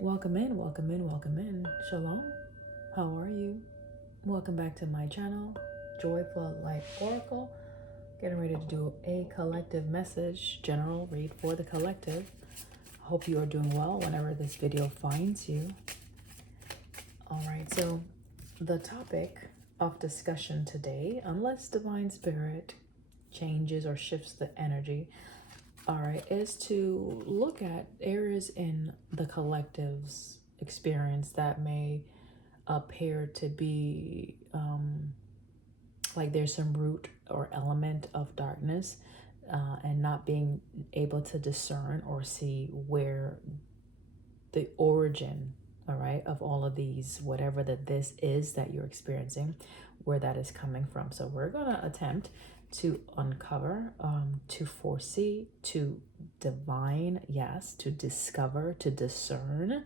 Welcome in, welcome in, welcome in. Shalom. How are you? Welcome back to my channel, Joyful Light Oracle. Getting ready to do a collective message, general read for the collective. I hope you are doing well whenever this video finds you. All right, so the topic of discussion today, unless Divine Spirit changes or shifts the energy, all right, is to look at areas in the collective's experience that may appear to be like there's some root or element of darkness and not being able to discern or see where the origin, all right, of all of these, whatever that this is that you're experiencing, where that is coming from. So we're going to attempt to uncover, to foresee, to divine, yes, to discover, to discern,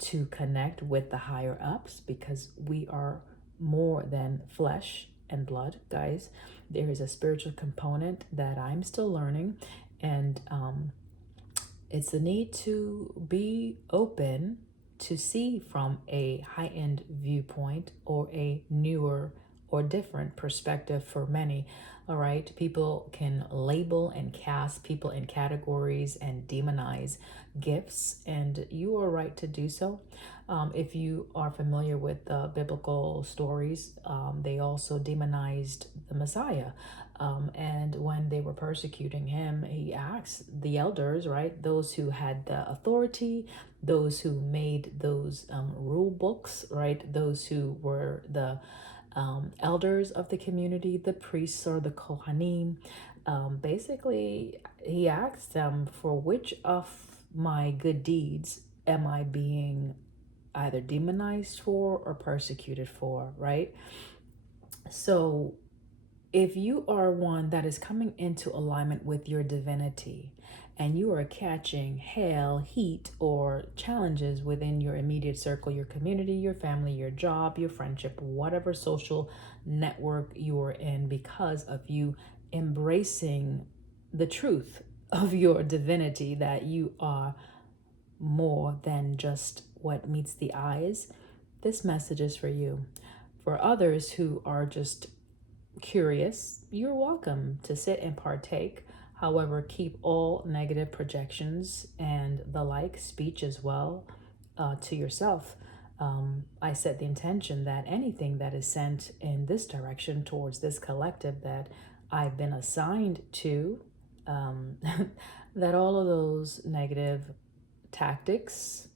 to connect with the higher ups, because we are more than flesh and blood, guys. There is a spiritual component that I'm still learning, and it's the need to be open to see from a high-end viewpoint or a newer or different perspective for many. All right, people can label and cast people in categories and demonize gifts, and you are right to do so. If you are familiar with the biblical stories, they also demonized the Messiah. And when they were persecuting him, he asked the elders, right, those who had the authority, those who made those rule books, right, those who were the elders of the community, the priests or the Kohanim. Basically, he asked them, for which of my good deeds am I being either demonized for or persecuted for, right? So if you are one that is coming into alignment with your divinity and you are catching hell, heat, or challenges within your immediate circle, your community, your family, your job, your friendship, whatever social network you're in, because of you embracing the truth of your divinity, that you are more than just what meets the eyes, this message is for you. For others who are just curious, you're welcome to sit and partake. However, keep all negative projections and the like speech as well to yourself. I set the intention that anything that is sent in this direction towards this collective that I've been assigned to, that all of those negative tactics,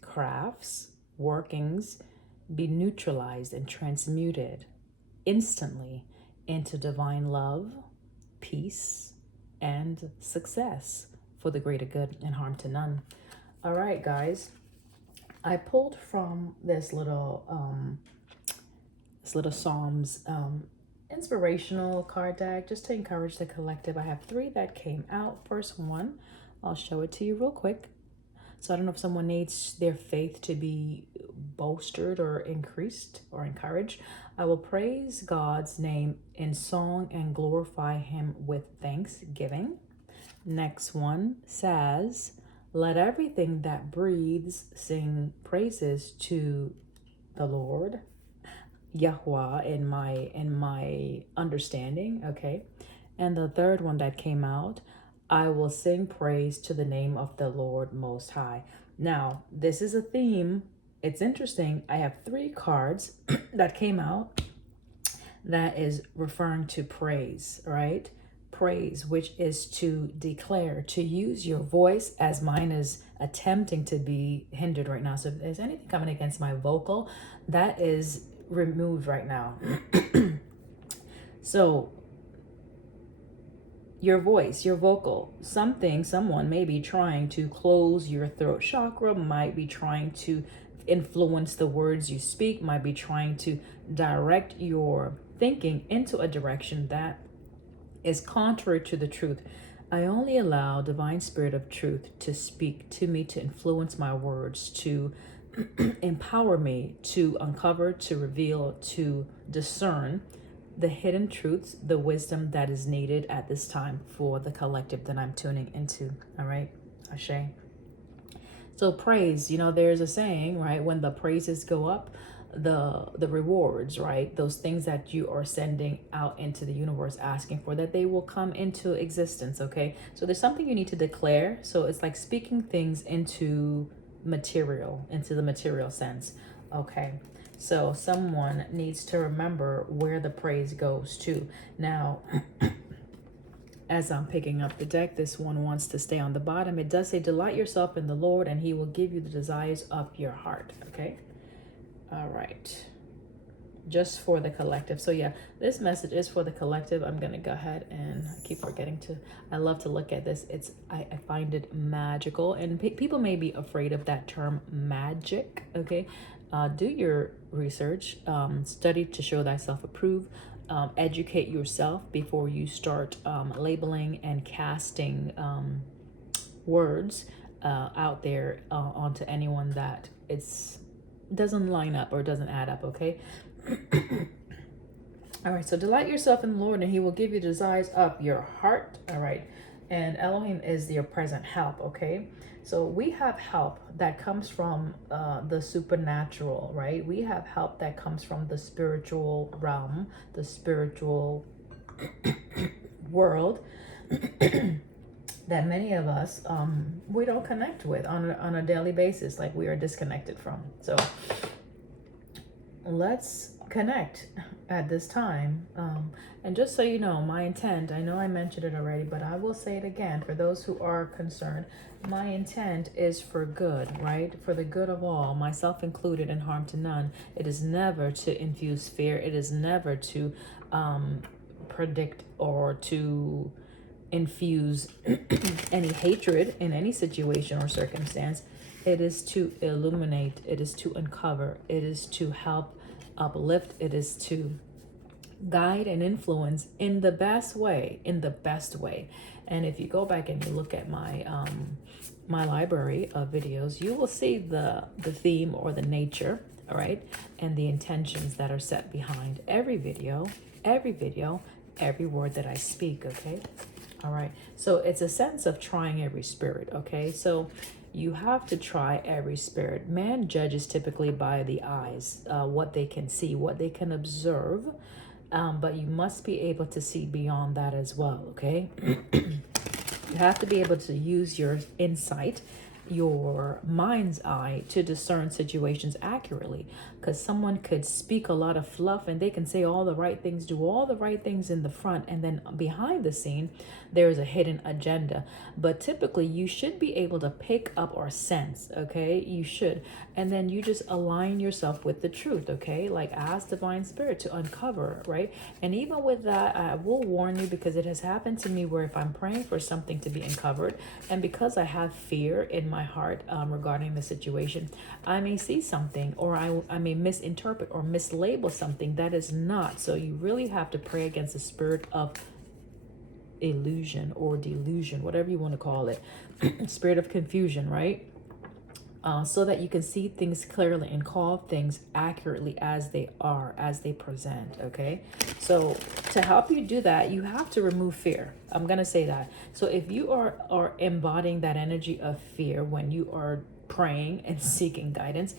crafts, workings be neutralized and transmuted instantly into divine love, peace, and success for the greater good and harm to none. All right, guys, I pulled from this little Psalms inspirational card deck just to encourage the collective. I have 3 that came out. First one, I'll show it to you real quick. So I don't know if someone needs their faith to be bolstered or increased or encouraged. I will praise God's name in song and glorify him with thanksgiving. Next one says, let everything that breathes sing praises to the Lord, Yahweh, in my understanding, okay? And the third one that came out, I will sing praise to the name of the Lord Most High. Now, this is a theme. It's interesting. I have 3 cards that came out that is referring to praise, right? Praise, which is to declare, to use your voice, as mine is attempting to be hindered right now. So if there's anything coming against my vocal, that is removed right now. So your voice, your vocal, someone may be trying to close your throat chakra, might be trying to influence the words you speak, might be trying to direct your thinking into a direction that is contrary to the truth. I only allow divine spirit of truth to speak to me, to influence my words, to empower me, to uncover, to reveal, to discern the hidden truths, the wisdom that is needed at this time for the collective that I'm tuning into. All right, Ashe. So praise, you know, there's a saying, right? When the praises go up, the rewards, right? Those things that you are sending out into the universe asking for, that they will come into existence, okay? So there's something you need to declare. So it's like speaking things into material, into the material sense, okay? So someone needs to remember where the praise goes to. Now, as I'm picking up the deck, this one wants to stay on the bottom. It does say, delight yourself in the Lord and he will give you the desires of your heart. Okay. All right. Just for the collective. So yeah, this message is for the collective. I'm going to go ahead and I keep forgetting to, I love to look at this. I find it magical, and people may be afraid of that term magic. Okay. Do your research, study to show thyself approved. Educate yourself before you start labeling and casting words out there onto anyone that doesn't line up or doesn't add up, okay? All right, so delight yourself in the Lord and he will give you desires of your heart. All right, and Elohim is your present help, okay? So we have help that comes from the supernatural, right? We have help that comes from the spiritual realm, the spiritual world that many of us, we don't connect with on a daily basis, like we are disconnected from. So let's connect at this time. And just so you know, my intent, I know I mentioned it already, but I will say it again for those who are concerned. My intent is for good, right? For the good of all, myself included, and harm to none. It is never to infuse fear. It is never to predict or to infuse any hatred in any situation or circumstance. It is to illuminate. It is to uncover. It is to help uplift. It is to guide and influence in the best way, And if you go back and you look at my my library of videos, you will see the theme or the nature, all right, and the intentions that are set behind every video, every word that I speak, okay? All right, so it's a sense of trying every spirit, okay? So you have to try every spirit. Man judges typically by the eyes, what they can see, what they can observe, but you must be able to see beyond that as well, okay? You have to be able to use your insight, your mind's eye, to discern situations accurately, because someone could speak a lot of fluff and they can say all the right things, do all the right things in the front, and then behind the scene there is a hidden agenda. But typically you should be able to pick up or sense, okay? You should, and then you just align yourself with the truth, okay? Like ask divine spirit to uncover, right? And even with that, I will warn you, because it has happened to me where if I'm praying for something to be uncovered, and because I have fear in my heart regarding the situation, I may see something, or I may misinterpret or mislabel something that is not. So you really have to pray against the spirit of illusion or delusion, whatever you want to call it, spirit of confusion, right? So that you can see things clearly and call things accurately as they are, as they present, okay? So to help you do that, you have to remove fear. I'm going to say that. So if you are embodying that energy of fear when you are praying and seeking guidance,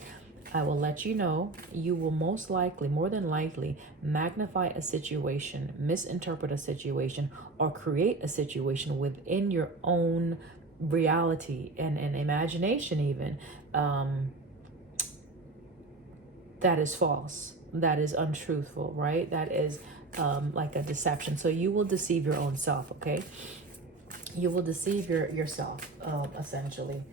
I will let you know you will most likely, more than likely, magnify a situation, misinterpret a situation, or create a situation within your own reality and imagination even, that is false, that is untruthful, right? That is like a deception. So you will deceive your own self, okay? You will deceive yourself, essentially.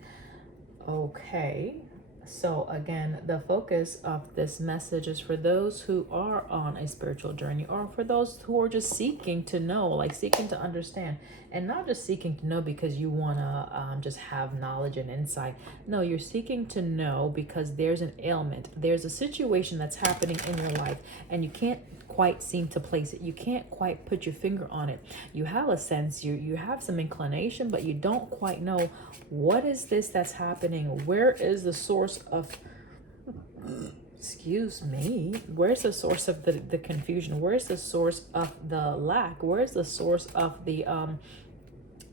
Okay. So again, the focus of this message is for those who are on a spiritual journey, or for those who are just seeking to know, like seeking to understand, and not just seeking to know because you want to just have knowledge and insight. No, you're seeking to know because there's an ailment. There's a situation that's happening in your life and you can't quite seem to place it. You can't quite put your finger on it. You have a sense, you have some inclination, but you don't quite know what is this that's happening. Where is the source of, excuse me, where's the source of the confusion? Where's the source of the lack? Where's the source of the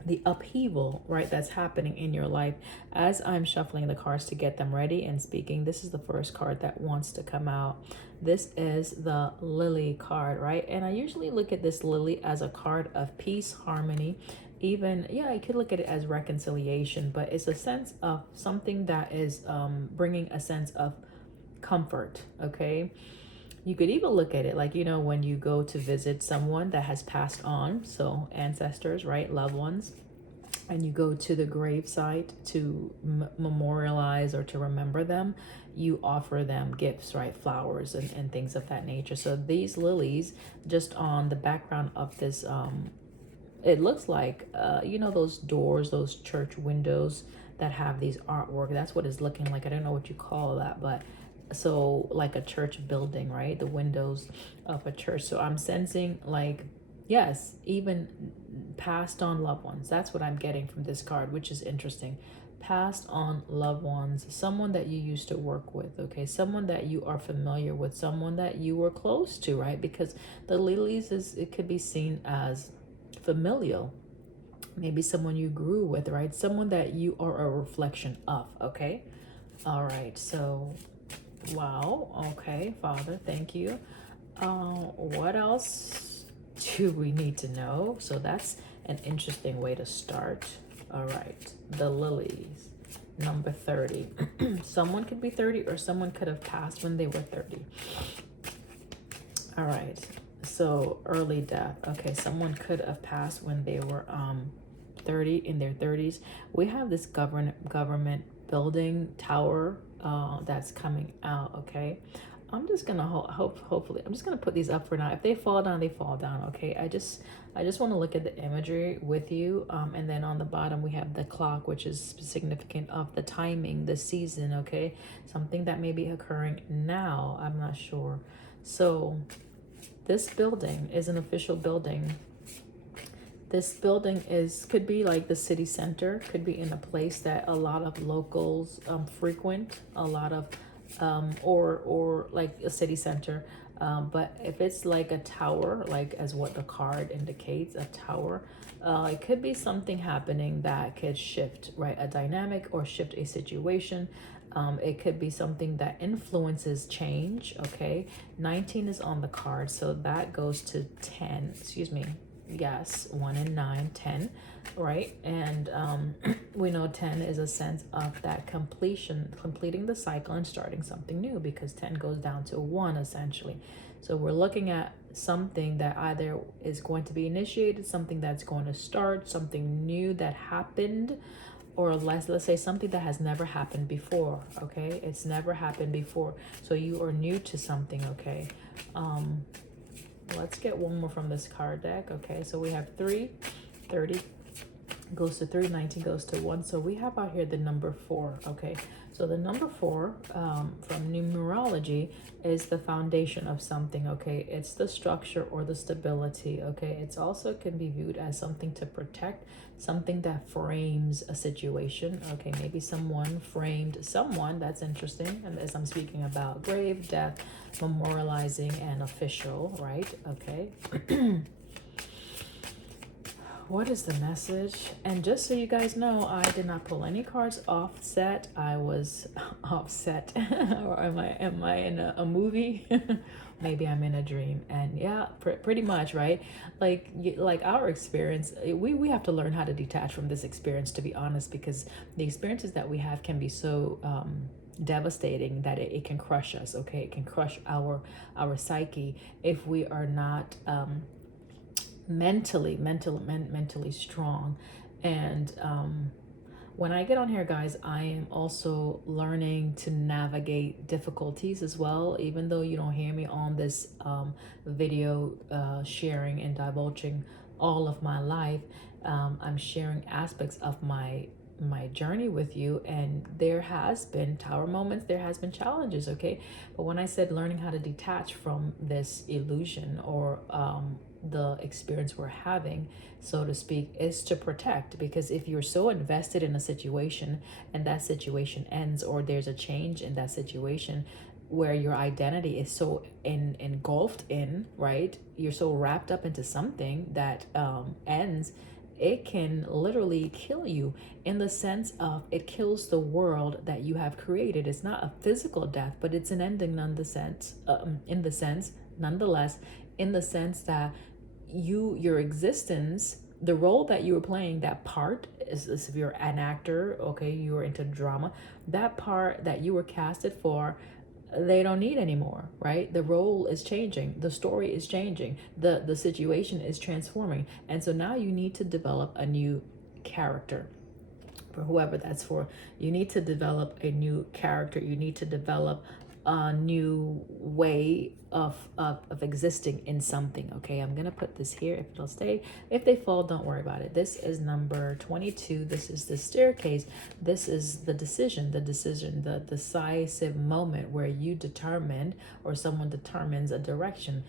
the upheaval, right, that's happening in your life. As I'm shuffling the cards to get them ready and speaking, this is the first card that wants to come out. This is the Lily card, right? And I usually look at this Lily as a card of peace, harmony, even, yeah, I could look at it as reconciliation, but it's a sense of something that is bringing a sense of comfort, okay? You could even look at it like, you know, when you go to visit someone that has passed on, so ancestors, right, loved ones, and you go to the gravesite to memorialize or to remember them, you offer them gifts, right, flowers and things of that nature. So these lilies, just on the background of this, it looks like, you know, those doors, those church windows that have these artwork. That's what it's looking like. I don't know what you call that, but so like a church building, right? The windows of a church. So I'm sensing like, yes, even passed on loved ones. That's what I'm getting from this card, which is interesting. Passed on loved ones, someone that you used to work with, okay? Someone that you are familiar with, someone that you were close to, right? Because the lilies it could be seen as familial, maybe someone you grew with, right? Someone that you are a reflection of, okay? All right, so wow, okay, Father, thank you. What else do we need to know? So that's an interesting way to start. All right, the lilies, number 30. Someone could be 30 or someone could have passed when they were 30. All right, so early death. Okay, someone could have passed when they were 30, in their 30s. We have this government building tower that's coming out, okay? I'm just gonna hopefully I'm just gonna put these up for now. If they fall down, they fall down, okay? I just want to look at the imagery with you, and then on the bottom we have the clock, which is significant of the timing, the season, okay? Something that may be occurring now, I'm not sure. So this building is an official building. This building could be like the city center, could be in a place that a lot of locals frequent, a lot of, or like a city center. But if it's like a tower, like as what the card indicates, a tower, it could be something happening that could shift, right, a dynamic or shift a situation. It could be something that influences change, okay? 19 is on the card, so that goes to 10, excuse me. Yes, 1 and 9, 10, right? And we know 10 is a sense of that completing the cycle and starting something new, because 10 goes down to 1 essentially. So we're looking at something that either is going to be initiated, something that's going to start, something new that happened, or let's say something that has never happened before, okay? It's never happened before. So you are new to something, okay? Let's get one more from this card deck, okay? So we have 3, 30 goes to 3, 19 goes to 1. So we have out here the number 4, okay? So the number 4 from numerology is the foundation of something, okay? It's the structure or the stability, okay? It's also can be viewed as something to protect, something that frames a situation, okay? Maybe someone framed someone, that's interesting. And as I'm speaking about grave, death, memorializing, and official, right? Okay. What is the message? And just so you guys know, I did not pull any cards offset. I was offset. Or am I in a movie? Maybe I'm in a dream. And yeah, pretty much, right? Like our experience, we have to learn how to detach from this experience, to be honest, because the experiences that we have can be so devastating that it can crush us, okay? It can crush our psyche if we are not mentally strong. And when I get on here, guys, I am also learning to navigate difficulties as well. Even though you don't hear me on this video sharing and divulging all of my life, I'm sharing aspects of my journey with you, and there has been tower moments, there has been challenges, okay? But when I said learning how to detach from this illusion or the experience we're having, so to speak, is to protect. Because if you're so invested in a situation and that situation ends, or there's a change in that situation where your identity is so engulfed in, right, you're so wrapped up into something that ends, it can literally kill you, in the sense of it kills the world that you have created. It's not a physical death, but it's an ending nonetheless, in the sense that your existence, the role that you were playing, that part is, if you're an actor, okay, you were into drama, that part that you were casted for, they don't need anymore, right? The role is changing, the story is changing, the situation is transforming, and so now you need to develop a new character. For whoever that's for, you need to develop a new character. You need to develop a new way of existing in something. Okay, I'm gonna put this here. If it'll stay, if they fall, don't worry about it. This is number 22. This is the staircase. This is the decision, the decisive moment where you determined, or someone determines a direction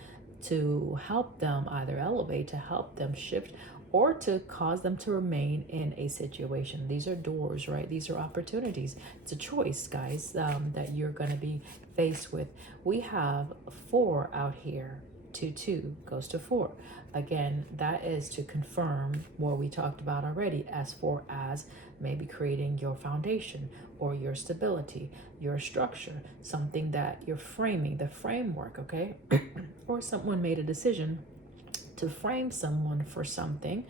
to help them either elevate, to help them shift, or to cause them to remain in a situation. These are doors, right? These are opportunities. It's a choice, guys, that you're going to be faced with. We have 4 out here. 2, 2 goes to 4. Again, that is to confirm what we talked about already, as far as maybe creating your foundation or your stability, your structure, something that you're framing, the framework, okay? Or someone made a decision to frame someone for something,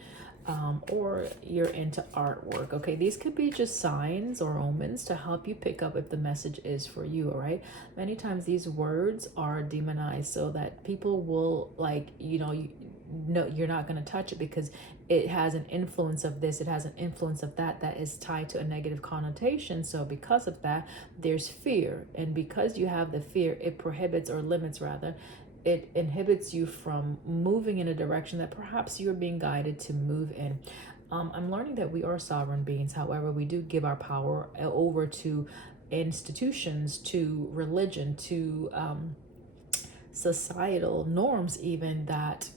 or you're into artwork. Okay, these could be just signs or omens to help you pick up if the message is for you. All right, many times these words are demonized so that people will, like, no, you're not going to touch it because it has an influence of this, it has an influence of that, that is tied to a negative connotation. So because of that, there's fear, and because you have the fear, it prohibits, or limits rather, it inhibits you from moving in a direction that perhaps you're being guided to move in. I'm learning that we are sovereign beings. However, we do give our power over to institutions, to religion, to societal norms even, that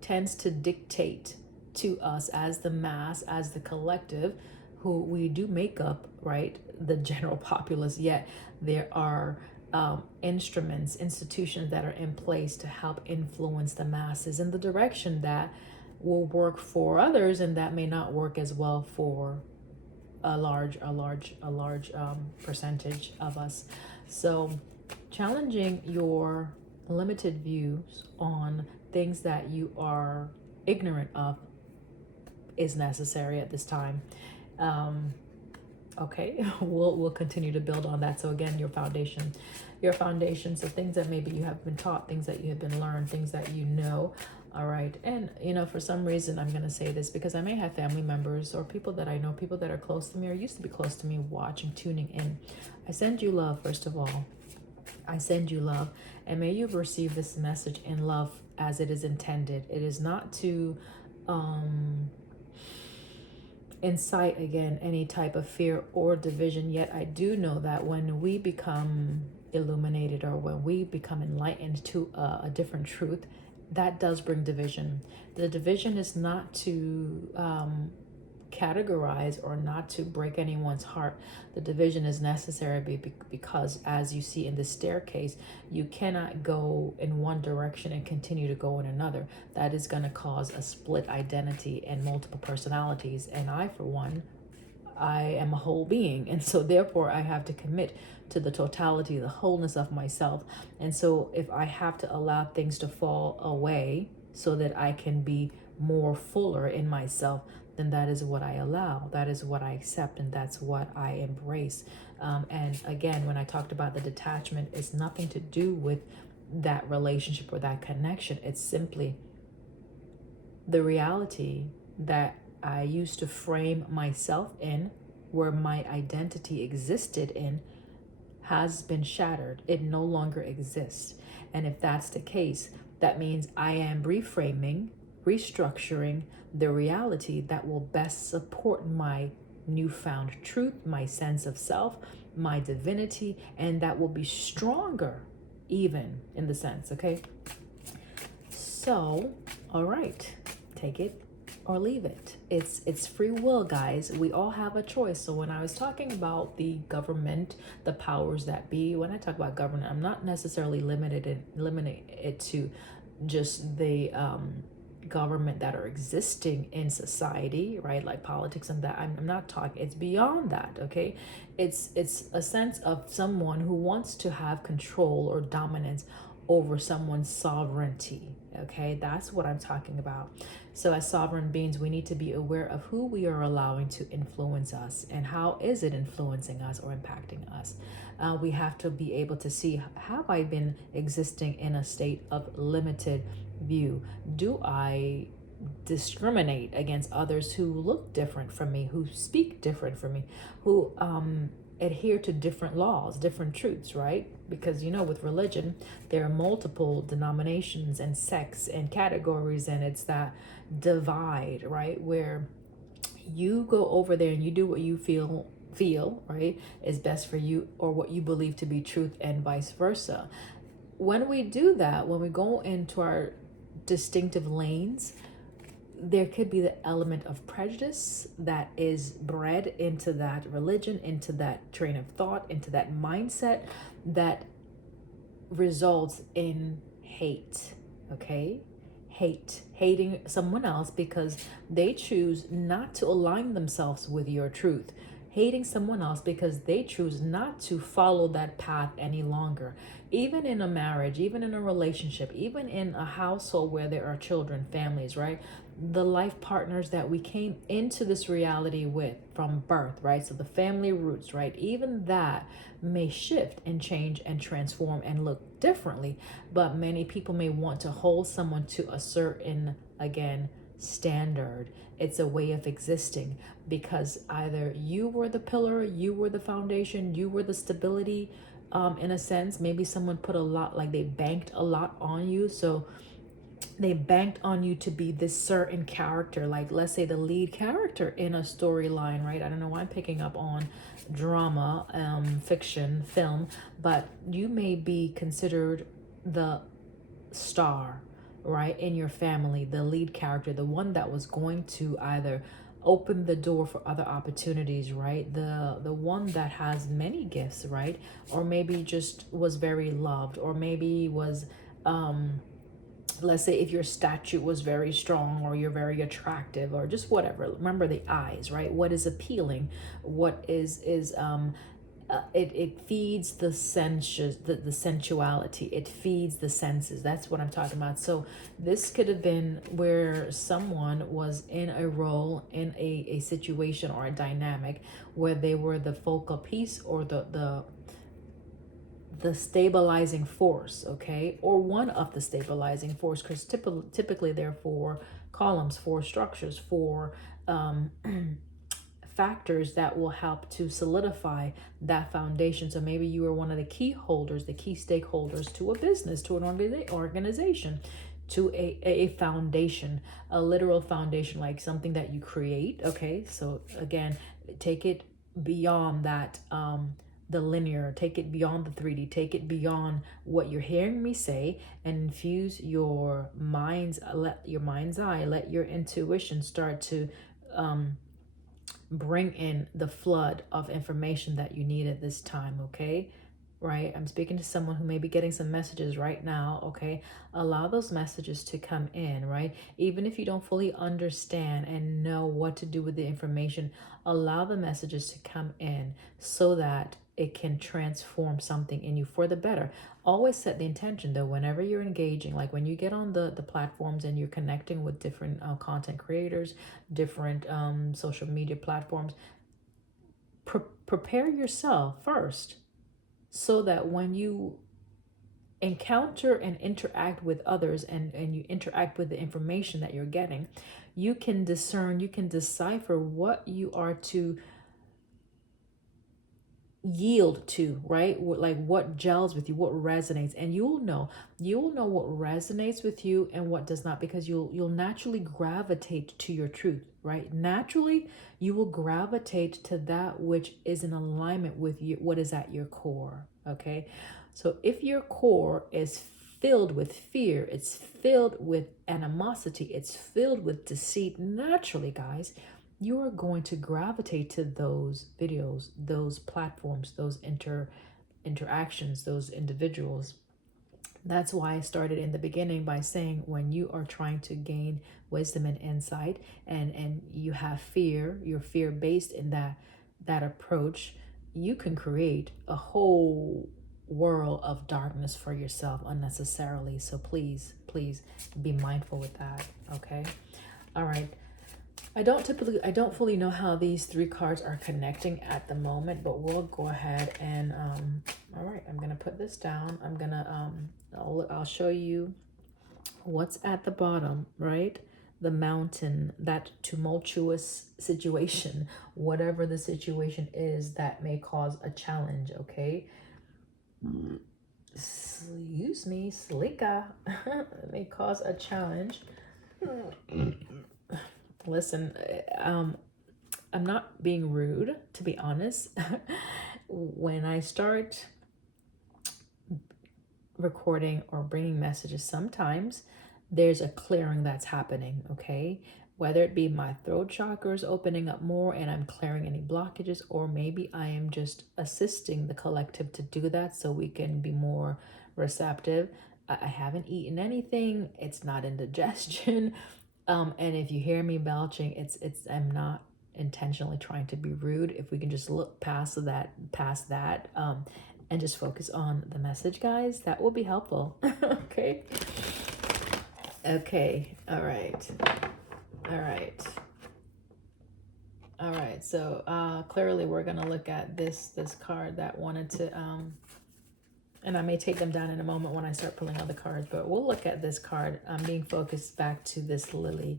tends to dictate to us as the mass, as the collective, who we do make up, right, the general populace. Yet there are instruments, institutions that are in place to help influence the masses in the direction that will work for others, and that may not work as well for a large percentage of us. So challenging your limited views on things that you are ignorant of is necessary at this time. Okay, we'll continue to build on that. So again, your foundation, so things that maybe you have been taught, things that you have been learned, things that you know. All right, and for some reason, I'm going to say this because I may have family members or people that I know, people that are close to me or used to be close to me, watching, tuning in. I send you love. First of all, I send you love, and may you receive this message in love as it is intended. It is not to incite, again, any type of fear or division. Yet I do know that when we become illuminated, or when we become enlightened to a different truth, that does bring division. The division is not to categorize or not to break anyone's heart. The division is necessary because, as you see in the staircase, you cannot go in one direction and continue to go in another. That is going to cause a split identity and multiple personalities. And I, for one, I am a whole being, and so therefore I have to commit to the totality, the wholeness of myself. And so if I have to allow things to fall away so that I can be more fuller in myself, then that is what I allow, that is what I accept, and that's what I embrace. And again, when I talked about the detachment, it's nothing to do with that relationship or that connection. It's simply the reality that I used to frame myself in, where my identity existed in, has been shattered. It no longer exists. And if that's the case, that means I am reframing, restructuring the reality that will best support my newfound truth, my sense of self, my divinity, and that will be stronger even in the sense, okay? So, all right, take it or leave it. It's free will, guys. We all have a choice. So when I was talking about the government, the powers that be, when I talk about government, I'm not necessarily limiting it to just the government that are existing in society, right? Like politics and that. I'm not talking, it's beyond that, okay? It's a sense of someone who wants to have control or dominance over someone's sovereignty, okay? That's what I'm talking about. So as sovereign beings, we need to be aware of who we are allowing to influence us and how is it influencing us or impacting us. We have to be able to see, have I been existing in a state of limited view? Do I discriminate against others who look different from me, who speak different from me, who adhere to different laws, different truths, right? Because, you know, with religion, there are multiple denominations and sects and categories, and it's that divide, right? Where you go over there and you do what you feel right is best for you, or what you believe to be truth, and vice versa. When we do that, when we go into our distinctive lanes, there could be the element of prejudice that is bred into that religion, into that train of thought, into that mindset that results in hate, okay? Hating someone else because they choose not to align themselves with your truth. Hating someone else because they choose not to follow that path any longer. Even in a marriage, even in a relationship, even in a household where there are children, families, right? The life partners that we came into this reality with from birth, right? So the family roots, right? Even that may shift and change and transform and look differently. But many people may want to hold someone to a certain, again, standard. It's a way of existing because either you were the pillar, you were the foundation, you were the stability, in a sense. Maybe someone put a lot, like they banked a lot on you. So they banked on you to be this certain character, like let's say the lead character in a storyline, right? I don't know why I'm picking up on drama, fiction, film, but you may be considered the star, right, in your family, the lead character, the one that was going to either open the door for other opportunities, right? The one that has many gifts, right? Or maybe just was very loved, or maybe was let's say if your statue was very strong, or you're very attractive, or just whatever. Remember the eyes, right? What is appealing, what is it feeds the senses, the sensuality, it feeds the senses. That's what I'm talking about. So this could have been where someone was in a role, in a situation or a dynamic where they were the focal piece, or the stabilizing force, okay, or one of the stabilizing force, because typically there are 4 columns, 4 structures, 4 factors that will help to solidify that foundation. So maybe you are one of the key holders, the key stakeholders to a business, to an organization, to a foundation, a literal foundation, like something that you create, okay? So again, take it beyond that, the linear, take it beyond the 3D, take it beyond what you're hearing me say, and infuse your mind's eye, let your intuition start to bring in the flood of information that you need at this time, okay? Right? I'm speaking to someone who may be getting some messages right now, okay? Allow those messages to come in, right? Even if you don't fully understand and know what to do with the information, allow the messages to come in so that it can transform something in you for the better. Always set the intention though, whenever you're engaging, like when you get on the platforms and you're connecting with different content creators, different social media platforms, prepare yourself first, so that when you encounter and interact with others, and you interact with the information that you're getting, you can discern, you can decipher what you are to yield to, right? Like what gels with you, what resonates, and you'll know what resonates with you and what does not, because you'll naturally gravitate to your truth, right? Naturally, you will gravitate to that which is in alignment with you, what is at your core, okay? So if your core is filled with fear, it's filled with animosity, it's filled with deceit, naturally, guys, you are going to gravitate to those videos, those platforms, those interactions, those individuals That's why I started in the beginning by saying, when you are trying to gain wisdom and insight, and you have fear, you're fear based in that approach, you can create a whole world of darkness for yourself unnecessarily. So please, please be mindful with that. Okay. All right. I don't fully know how these three cards are connecting at the moment, but we'll go ahead and, all right, I'm going to put this down. I'm going to, I'll show you what's at the bottom, right? The mountain, that tumultuous situation, whatever the situation is that may cause a challenge, okay? Excuse me, Slika. May cause a challenge. Listen, I'm not being rude, to be honest. When I start recording or bringing messages, sometimes there's a clearing that's happening, okay? Whether it be my throat chakras opening up more and I'm clearing any blockages, or maybe I am just assisting the collective to do that so we can be more receptive. I haven't eaten anything. It's not indigestion. And if you hear me belching, it's I'm not intentionally trying to be rude. If we can just look past that, and just focus on the message, guys, that will be helpful. Okay. Okay. All right. All right. All right. So clearly we're gonna look at this card that wanted to and I may take them down in a moment when I start pulling other cards, but we'll look at this card. I'm being focused back to this lily.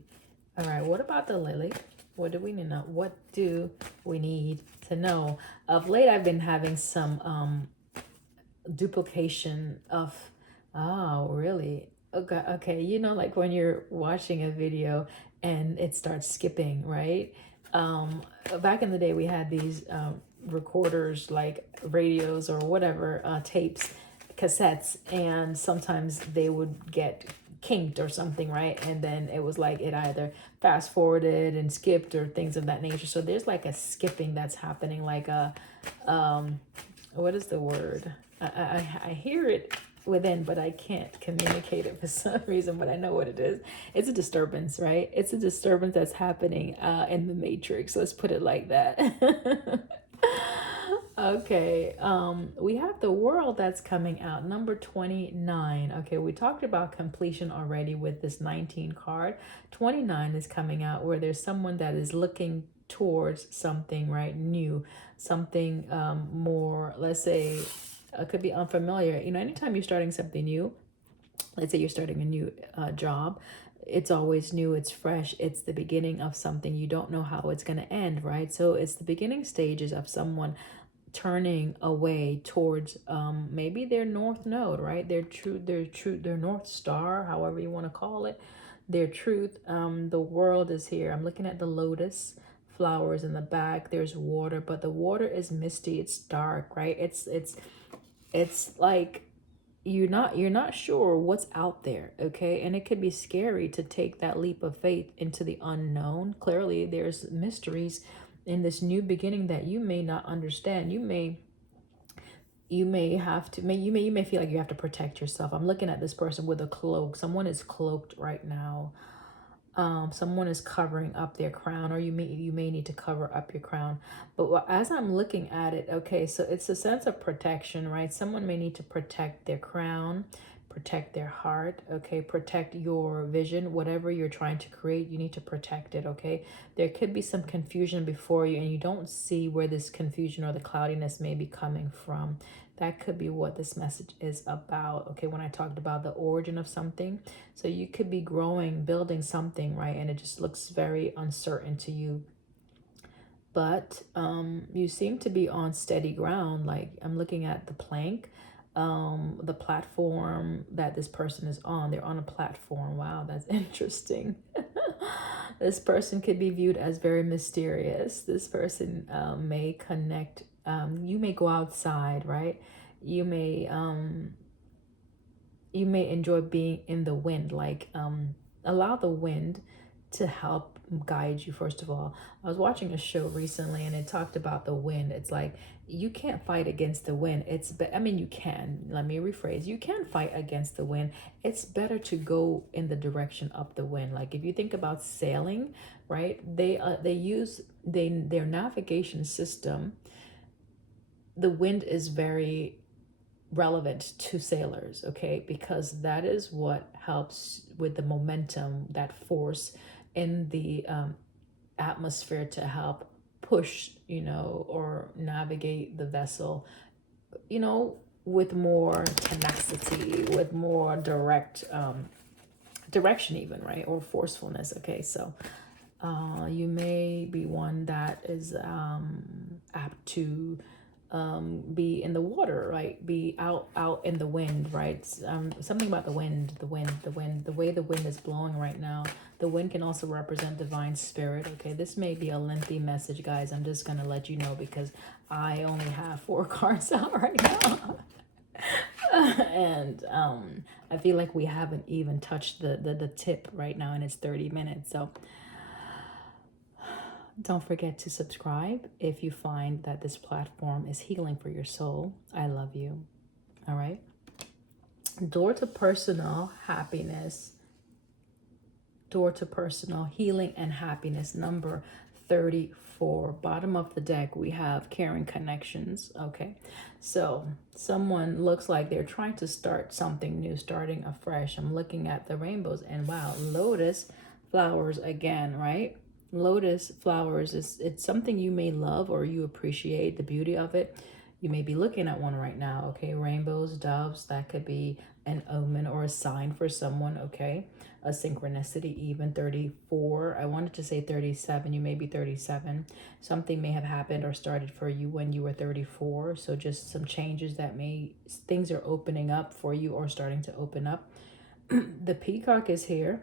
All right, what about the lily? What do we need to know? What do we need to know? Of late, I've been having some duplication of, oh, really? Okay, okay. You know, like when you're watching a video and it starts skipping, right? Back in the day, we had these recorders, like radios or whatever, tapes, cassettes, and sometimes they would get kinked or something, right? And then it was like it either fast forwarded and skipped or things of that nature. So there's like a skipping that's happening, like a what is the word? I hear it within, but I can't communicate it for some reason, but I know what it is. It's a disturbance, right? It's a disturbance that's happening in the matrix. Let's put it like that. Okay, we have the world that's coming out, number 29. Okay, we talked about completion already with this 19 card. 29 is coming out, where there's someone that is looking towards something, right, new, something more, let's say, could be unfamiliar. You know, anytime you're starting something new, let's say you're starting a new job, it's always new, it's fresh, it's the beginning of something. You don't know how it's going to end, right? So it's the beginning stages of someone turning away towards maybe their north node, right? Their north star, however you want to call it, their truth. The world is here. I'm looking at the lotus flowers in the back. There's water, but the water is misty, it's dark, right? It's like you're not sure what's out there, okay? And it could be scary to take that leap of faith into the unknown. Clearly there's mysteries in this new beginning that you may not understand. You may have to, you may feel like you have to protect yourself. I'm looking at this person with a cloak. Someone is cloaked right now. Someone is covering up their crown, or you may need to cover up your crown. But as I'm looking at it, okay, so it's a sense of protection, right? Someone may need to protect their crown, protect their heart, okay? Protect your vision, whatever you're trying to create, you need to protect it, okay? There could be some confusion before you, and you don't see where this confusion or the cloudiness may be coming from. That could be what this message is about, okay? When I talked about the origin of something, so you could be growing, building something, right? And it just looks very uncertain to you. But you seem to be on steady ground. Like I'm looking at the plank, the platform that this person is on. They're on a platform. Wow, that's interesting. This person could be viewed as very mysterious. This person may connect. You may go outside, right? You may enjoy being in the wind, like allow the wind to help guide you. First of all, I was watching a show recently and it talked about the wind. It's like you can't fight against the wind. I mean, you can, let me rephrase, you can fight against the wind. It's better to go in the direction of the wind. Like if you think about sailing, right? They use their navigation system. The wind is very relevant to sailors, okay? Because that is what helps with the momentum, that force in the atmosphere to help push, or navigate the vessel, with more tenacity, with more direct direction even, right? Or forcefulness, okay? So you may be one that is apt to be in the water, right? Be out in the wind, right? Something about the wind, the way the wind is blowing right now. The wind can also represent divine spirit. Okay, this may be a lengthy message, guys. I'm just gonna let you know because I only have 4 cards out right now. And I feel like we haven't even touched the tip right now, and it's 30 minutes. So don't forget to subscribe if you find that this platform is healing for your soul. I love you. All right. Door to personal happiness. Door to personal healing and happiness, number 34. Bottom of the deck, we have caring connections. Okay. So someone looks like they're trying to start something new, starting afresh. I'm looking at the rainbows and wow, lotus flowers again, right? Lotus flowers it's something you may love or you appreciate the beauty of it. You may be looking at one right now, okay? Rainbows, doves, that could be an omen or a sign for someone, okay? A synchronicity, even 34. I wanted to say 37. You may be 37. Something may have happened or started for you when you were 34. So just some changes things are opening up for you or starting to open up. The peacock is here.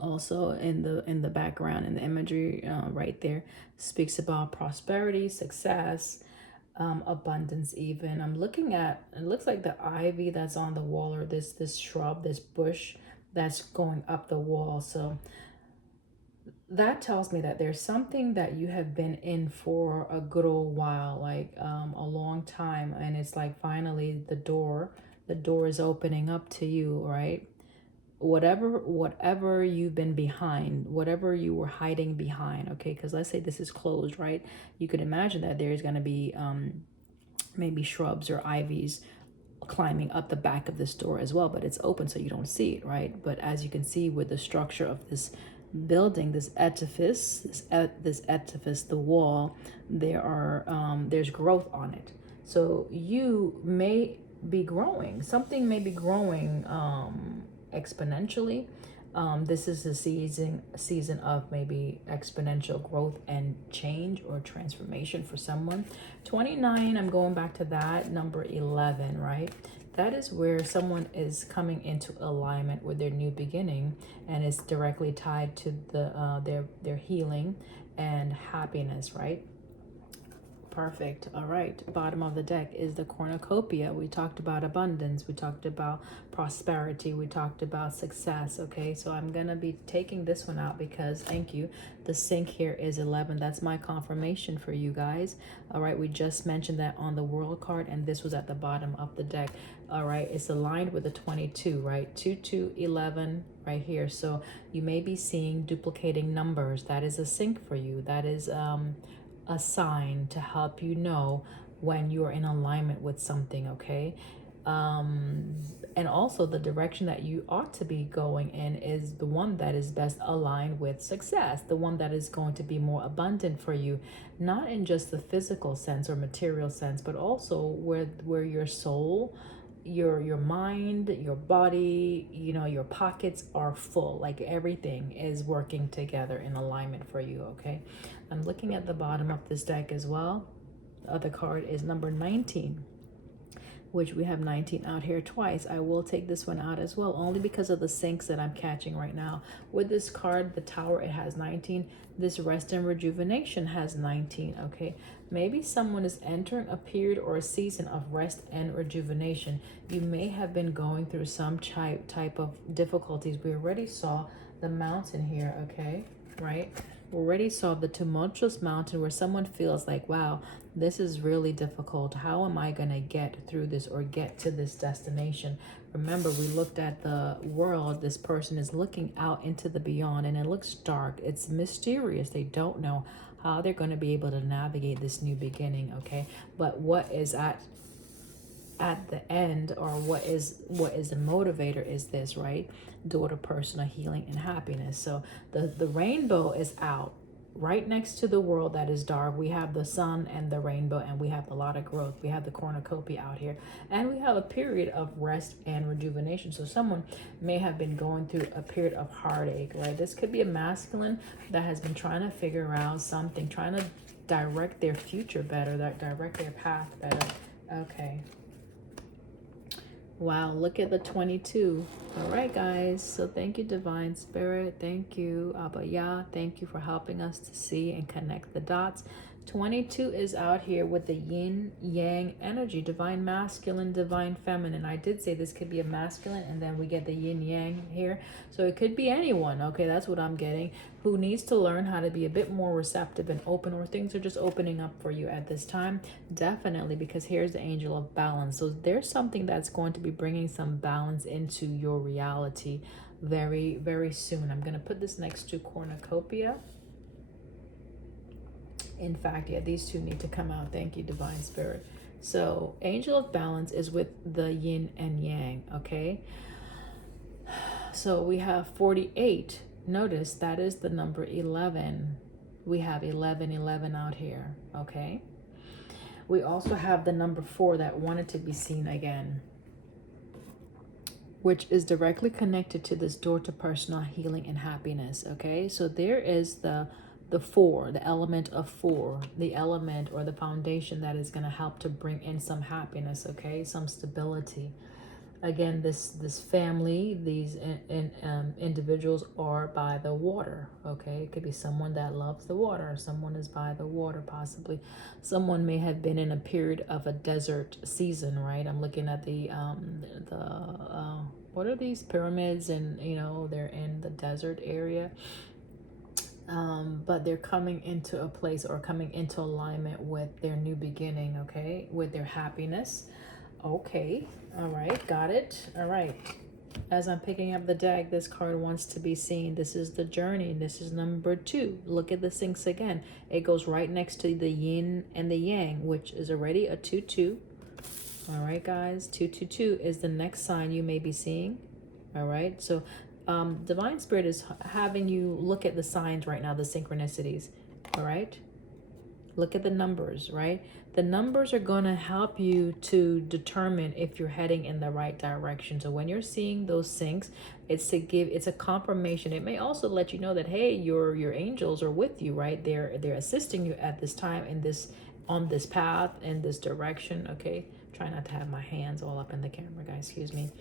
Also in the background, in the imagery right there, speaks about prosperity, success, abundance. Even I'm looking at, it looks like the ivy that's on the wall, or this shrub, this bush that's going up the wall. So that tells me that there's something that you have been in for a good old while, like a long time, and it's like finally the door is opening up to you, right? Whatever you've been behind, whatever you were hiding behind, okay? Because let's say this is closed, right? You could imagine that there's going to be maybe shrubs or ivies climbing up the back of this door as well, but it's open so you don't see it, right? But as you can see with the structure of this building, this edifice, the wall, there's growth on it. So you may be growing, something may be growing exponentially. This is a season of maybe exponential growth and change or transformation for someone. 29, I'm going back to that. Number 11, right? That is where someone is coming into alignment with their new beginning, and it's directly tied to their healing and happiness, right? Perfect. All right. Bottom of the deck is the cornucopia. We talked about abundance. We talked about prosperity. We talked about success. Okay. So I'm going to be taking this one out because, thank you, the sync here is 11. That's my confirmation for you guys. All right. We just mentioned that on the world card, and this was at the bottom of the deck. All right. It's aligned with the 22, right? 2, 2, 11 right here. So you may be seeing duplicating numbers. That is a sync for you. That is, a sign to help you know when you're in alignment with something, okay? And also the direction that you ought to be going in is the one that is best aligned with success, the one that is going to be more abundant for you, not in just the physical sense or material sense, but also where your soul, your mind, your body, your pockets are full, like everything is working together in alignment for you, okay? I'm looking at the bottom of this deck as well. The other card is number 19, which we have 19 out here twice. I will take this one out as well, only because of the syncs that I'm catching right now. With this card, the Tower, it has 19. This Rest and Rejuvenation has 19, okay? Maybe someone is entering a period or a season of rest and rejuvenation. You may have been going through some type of difficulties. We already saw the mountain here, okay? Right? already saw the tumultuous mountain where someone feels like, wow, this is really difficult. How am I going to get through this or get to this destination? Remember, we looked at the world. This person is looking out into the beyond, and it looks dark. It's mysterious. They don't know how they're going to be able to navigate this new beginning, okay? But what is at the end, or what is the motivator, is this, right? Door to personal healing and happiness. So the rainbow is out right next to the world that is dark. We have the sun and the rainbow, and we have a lot of growth. We have the cornucopia out here, and we have a period of rest and rejuvenation. So someone may have been going through a period of heartache, right? This could be a masculine that has been trying to figure out something, trying to direct their future better, that direct their path better. Okay. Wow, look at the 22. All right, guys. So thank you, Divine Spirit. Thank you, Abba Yah. Thank you for helping us to see and connect the dots. 22 is out here with the yin yang energy, divine masculine, divine feminine. I did say this could be a masculine, and then we get the yin yang here. So it could be anyone, okay? That's what I'm getting, who needs to learn how to be a bit more receptive and open, or things are just opening up for you at this time. Definitely, because here's the angel of balance. So there's something that's going to be bringing some balance into your reality very, very soon. I'm going to put this next to cornucopia. In fact, yeah, these two need to come out. Thank you, Divine Spirit. So angel of balance is with the yin and yang, okay? So we have 48. Notice that is the number 11. We have 11 out here, okay? We also have the number 4 that wanted to be seen again, which is directly connected to this door to personal healing and happiness, okay? So there is the 4, the element of 4, the element or the foundation that is going to help to bring in some happiness, okay? Some stability. Again, this family, these individuals are by the water, okay? It could be someone that loves the water, or someone is by the water, possibly. Someone may have been in a period of a desert season, right? I'm looking at what are these pyramids? And, you know, they're in the desert area. But they're coming into a place, or coming into alignment with their new beginning, okay? With their happiness. Okay. All right. Got it. All right. As I'm picking up the deck, this card wants to be seen. This is the journey. This is number 2. Look at the syncs again. It goes right next to the yin and the yang, which is already a 2-2. All right, guys. 2-2-2 is the next sign you may be seeing. All right. So Divine Spirit is having you look at the signs right now, the synchronicities. All right. Look at the numbers, right? The numbers are going to help you to determine if you're heading in the right direction. So when you're seeing those syncs, it's a confirmation. It may also let you know that, hey, your angels are with you, right? They're assisting you at this time, on this path, in this direction, okay? Try not to have my hands all up in the camera, guys. Excuse me.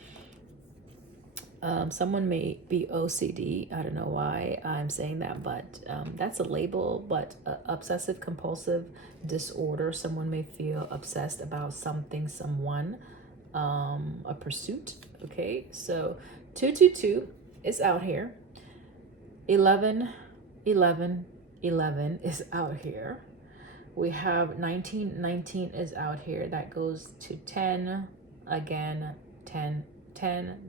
Someone may be OCD. I don't know why I'm saying that, but that's a label. But obsessive compulsive disorder. Someone may feel obsessed about something, someone, a pursuit. Okay, so 2-2-2 is out here. 11 is out here. We have 19 is out here. That goes to 10 again. 10,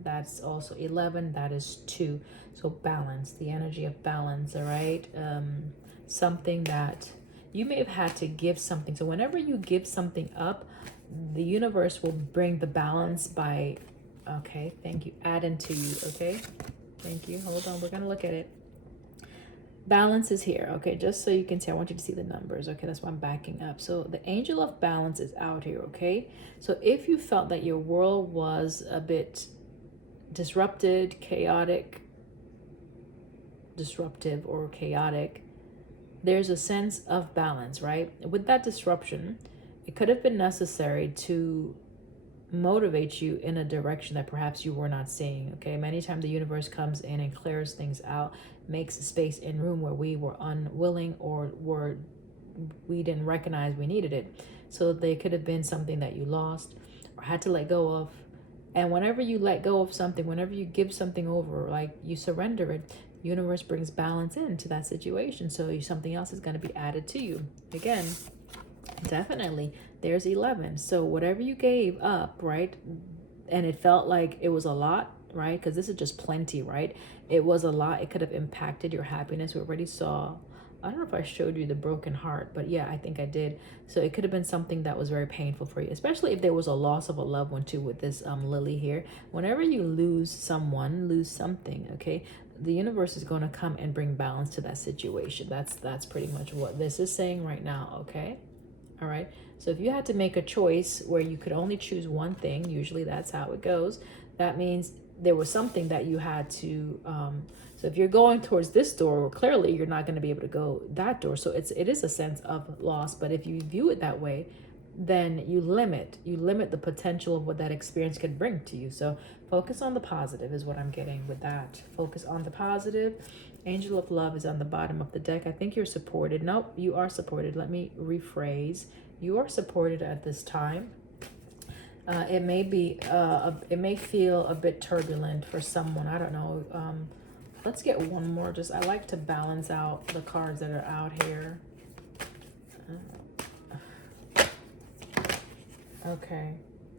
that's also 11, that is 2. So balance, the energy of balance. All right, something that you may have had to give something. So whenever you give something up, the universe will bring the balance by, okay, thank you, add into you. Okay, thank you. Hold on, we're gonna look at it. Balance is here, okay? Just so you can see, I want you to see the numbers, okay? That's why I'm backing up. So the angel of balance is out here, okay? So if you felt that your world was a bit disrupted, disruptive or chaotic, there's a sense of balance, right? With that disruption, it could have been necessary to motivate you in a direction that perhaps you were not seeing, okay? Many times the universe comes in and clears things out, makes space in room where we were unwilling, or we didn't recognize we needed it. So they could have been something that you lost or had to let go of. And whenever you let go of something, whenever you give something over, like you surrender it, Universe brings balance into that situation. So something else is going to be added to you. Again, definitely, there's 11. So whatever you gave up, right? And it felt like it was a lot, right? Because this is just plenty, right? It was a lot. It could have impacted your happiness. We already saw. I don't know if I showed you the broken heart, but yeah, I think I did. So it could have been something that was very painful for you, especially if there was a loss of a loved one too with this lily here. Whenever you lose someone, lose something, okay, the universe is going to come and bring balance to that situation. That's pretty much what this is saying right now, okay? All right. So if you had to make a choice where you could only choose one thing, usually that's how it goes. That means there was something that you had to, so if you're going towards this door, clearly you're not going to be able to go that door. So it is a sense of loss. But if you view it that way, then you limit the potential of what that experience could bring to you. So focus on the positive is what I'm getting with that. Focus on the positive. Angel of Love is on the bottom of the deck. I think you're supported. Nope, you are supported. Let me rephrase. You are supported at this time. It may be, it may feel a bit turbulent for someone. I don't know. Let's get one more. I like to balance out the cards that are out here. Okay.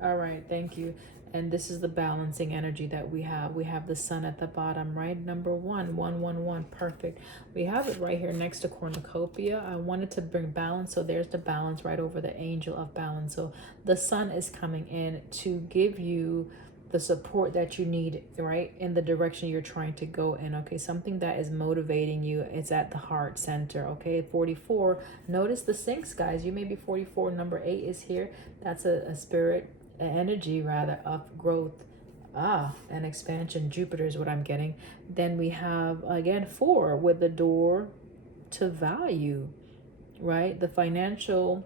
All right. Thank you. And this is the balancing energy that we have. We have the sun at the bottom, right? Number 111. Perfect. We have it right here next to cornucopia. I wanted to bring balance. So there's the balance right over the angel of balance. So the sun is coming in to give you the support that you need, right, in the direction you're trying to go in. Okay, something that is motivating you. It's at the heart center. Okay, 44. Notice the sinks, guys. You may be 44. Number 8 is here. That's a spirit energy, rather, of growth and expansion. Jupiter is what I'm getting. Then we have again 4 with the door to value, right? The financial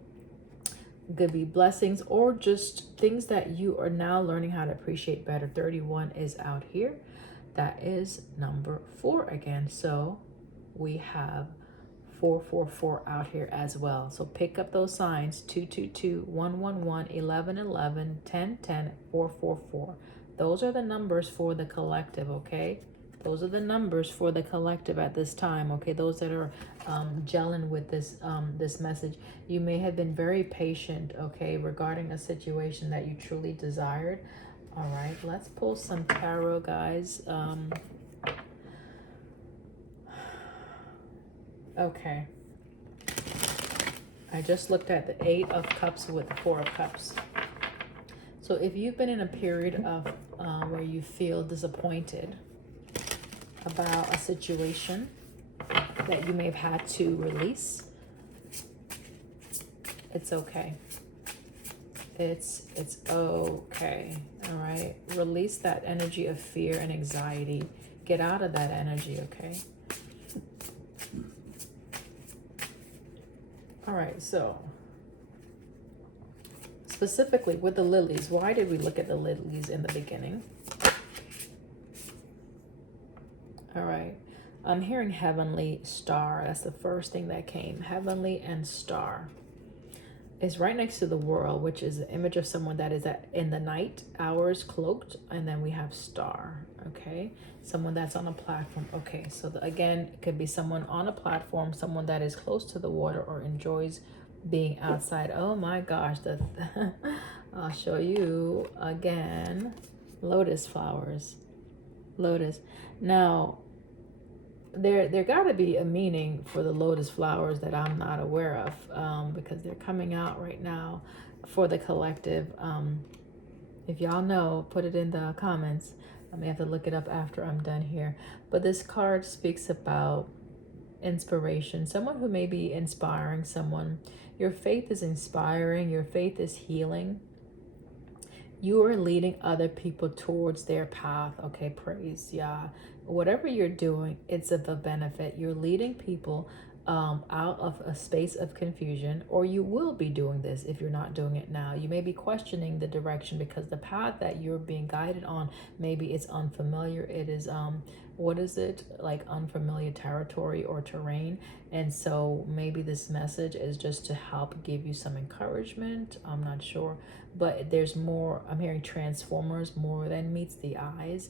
could be blessings or just things that you are now learning how to appreciate better. 31 is out here. That is number 4 again. So we have 444 out here as well. So pick up those signs: 222, 111, 1111, 1010, 444. Those are the numbers for the collective, okay? Those are the numbers for the collective at this time, okay? Those that are gelling with this this message. You may have been very patient, okay, regarding a situation that you truly desired. All right, let's pull some tarot, guys. Okay. I just looked at the 8 of Cups with the 4 of Cups. So if you've been in a period of where you feel disappointed about a situation that you may have had to release, it's okay. It's okay. All right. Release that energy of fear and anxiety. Get out of that energy, okay? All right, so specifically with the lilies, why did we look at the lilies in the beginning? All right, I'm hearing heavenly star. That's the first thing that came. Heavenly and star. It's right next to the world, which is an image of someone that is in the night hours cloaked. And then we have star, okay? Someone that's on a platform. Okay, so again, it could be someone on a platform, someone that is close to the water or enjoys being outside. Oh my gosh, I'll show you again. Lotus flowers. Lotus. Now, there got to be a meaning for the lotus flowers that I'm not aware of, because they're coming out right now for the collective. If y'all know, put it in the comments. I may have to look it up after I'm done here. But this card speaks about inspiration. Someone who may be inspiring someone. Your faith is inspiring. Your faith is healing. You are leading other people towards their path. Okay, praise Yah. Whatever you're doing, it's of a benefit. You're leading people out of a space of confusion, or you will be doing this if you're not doing it now. You may be questioning the direction because the path that you're being guided on, maybe it's unfamiliar. It is what is it, like unfamiliar territory or terrain. And so maybe this message is just to help give you some encouragement. I'm not sure, but there's more. I'm hearing transformers more than meets the eyes.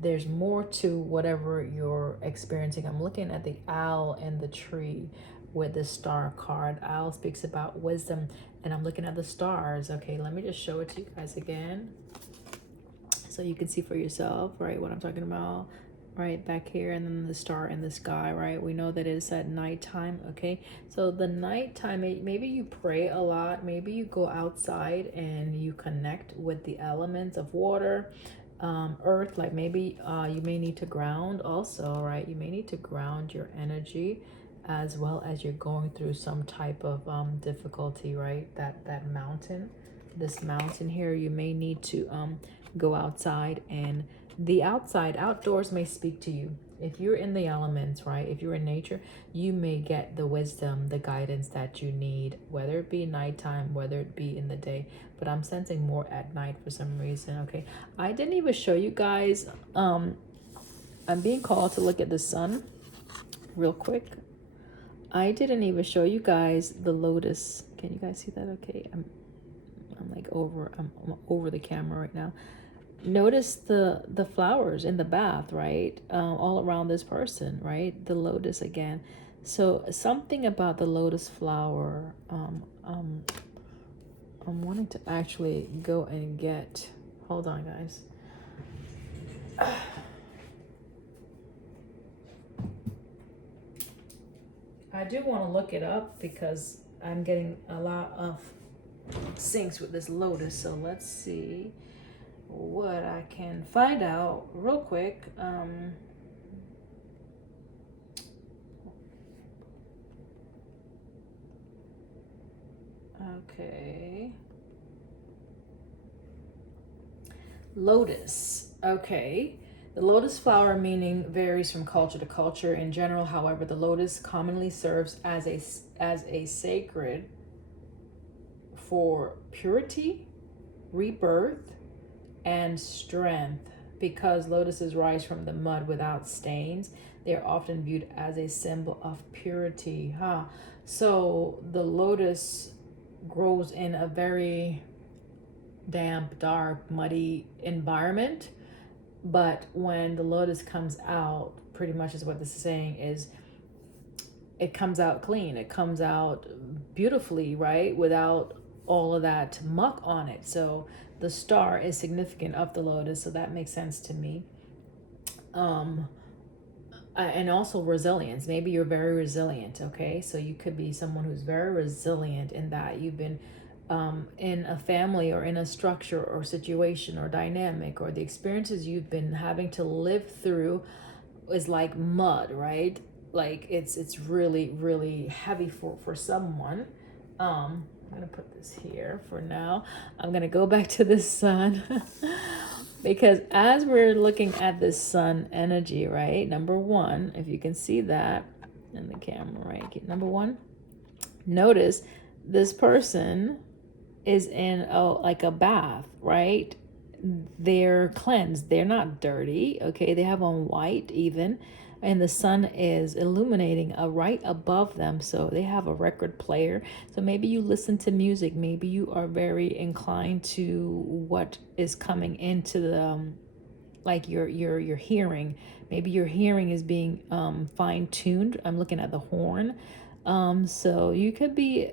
There's more to whatever you're experiencing. I'm looking at the owl and the tree with the star card. Owl speaks about wisdom, and I'm looking at the stars. Okay, let me just show it to you guys again so you can see for yourself, right, what I'm talking about, right back here, and then the star in the sky, right? We know that it's at nighttime. Okay, so the nighttime, maybe you pray a lot, maybe you go outside and you connect with the elements of water, earth, like maybe you may need to ground also, right? You may need to ground your energy as well as you're going through some type of difficulty, right? That mountain, this mountain here, you may need to go outside, and the outdoors may speak to you. If you're in the elements, right, if you're in nature, you may get the wisdom, the guidance that you need, whether it be nighttime, whether it be in the day. But I'm sensing more at night for some reason. Okay, I didn't even show you guys, I'm being called to look at the sun real quick. I didn't even show you guys the lotus. Can you guys see that? Okay, I'm like I'm over the camera right now. Notice the flowers in the bath, right? All around this person, right? The lotus again. So something about the lotus flower. I'm wanting to actually go and get. Hold on, guys. I do want to look it up because I'm getting a lot of syncs with this lotus. So let's see what I can find out real quick. Okay. Lotus. Okay. The lotus flower meaning varies from culture to culture. In general, however, the lotus commonly serves as a sacred for purity, rebirth, and strength. Because lotuses rise from the mud without stains, they are often viewed as a symbol of purity. So the lotus grows in a very damp, dark, muddy environment, but when the lotus comes out, pretty much is what this is saying, is it comes out clean, it comes out beautifully, right, without all of that muck on it. So the star is significant of the lotus, so that makes sense to me. And also resilience. Maybe you're very resilient. Okay, so you could be someone who's very resilient in that you've been in a family or in a structure or situation or dynamic, or the experiences you've been having to live through is like mud, right? Like it's really, really heavy for someone. I'm gonna put this here for now. I'm gonna go back to the sun because as we're looking at this sun energy, right? Number one, if you can see that in the camera, right? Number one, notice this person is in like a bath, right? They're cleansed, they're not dirty. Okay, they have on white even, and the sun is illuminating right above them. So they have a record player. So maybe you listen to music, maybe you are very inclined to what is coming into the like your hearing. Maybe your hearing is being fine-tuned. I'm looking at the horn. So you could be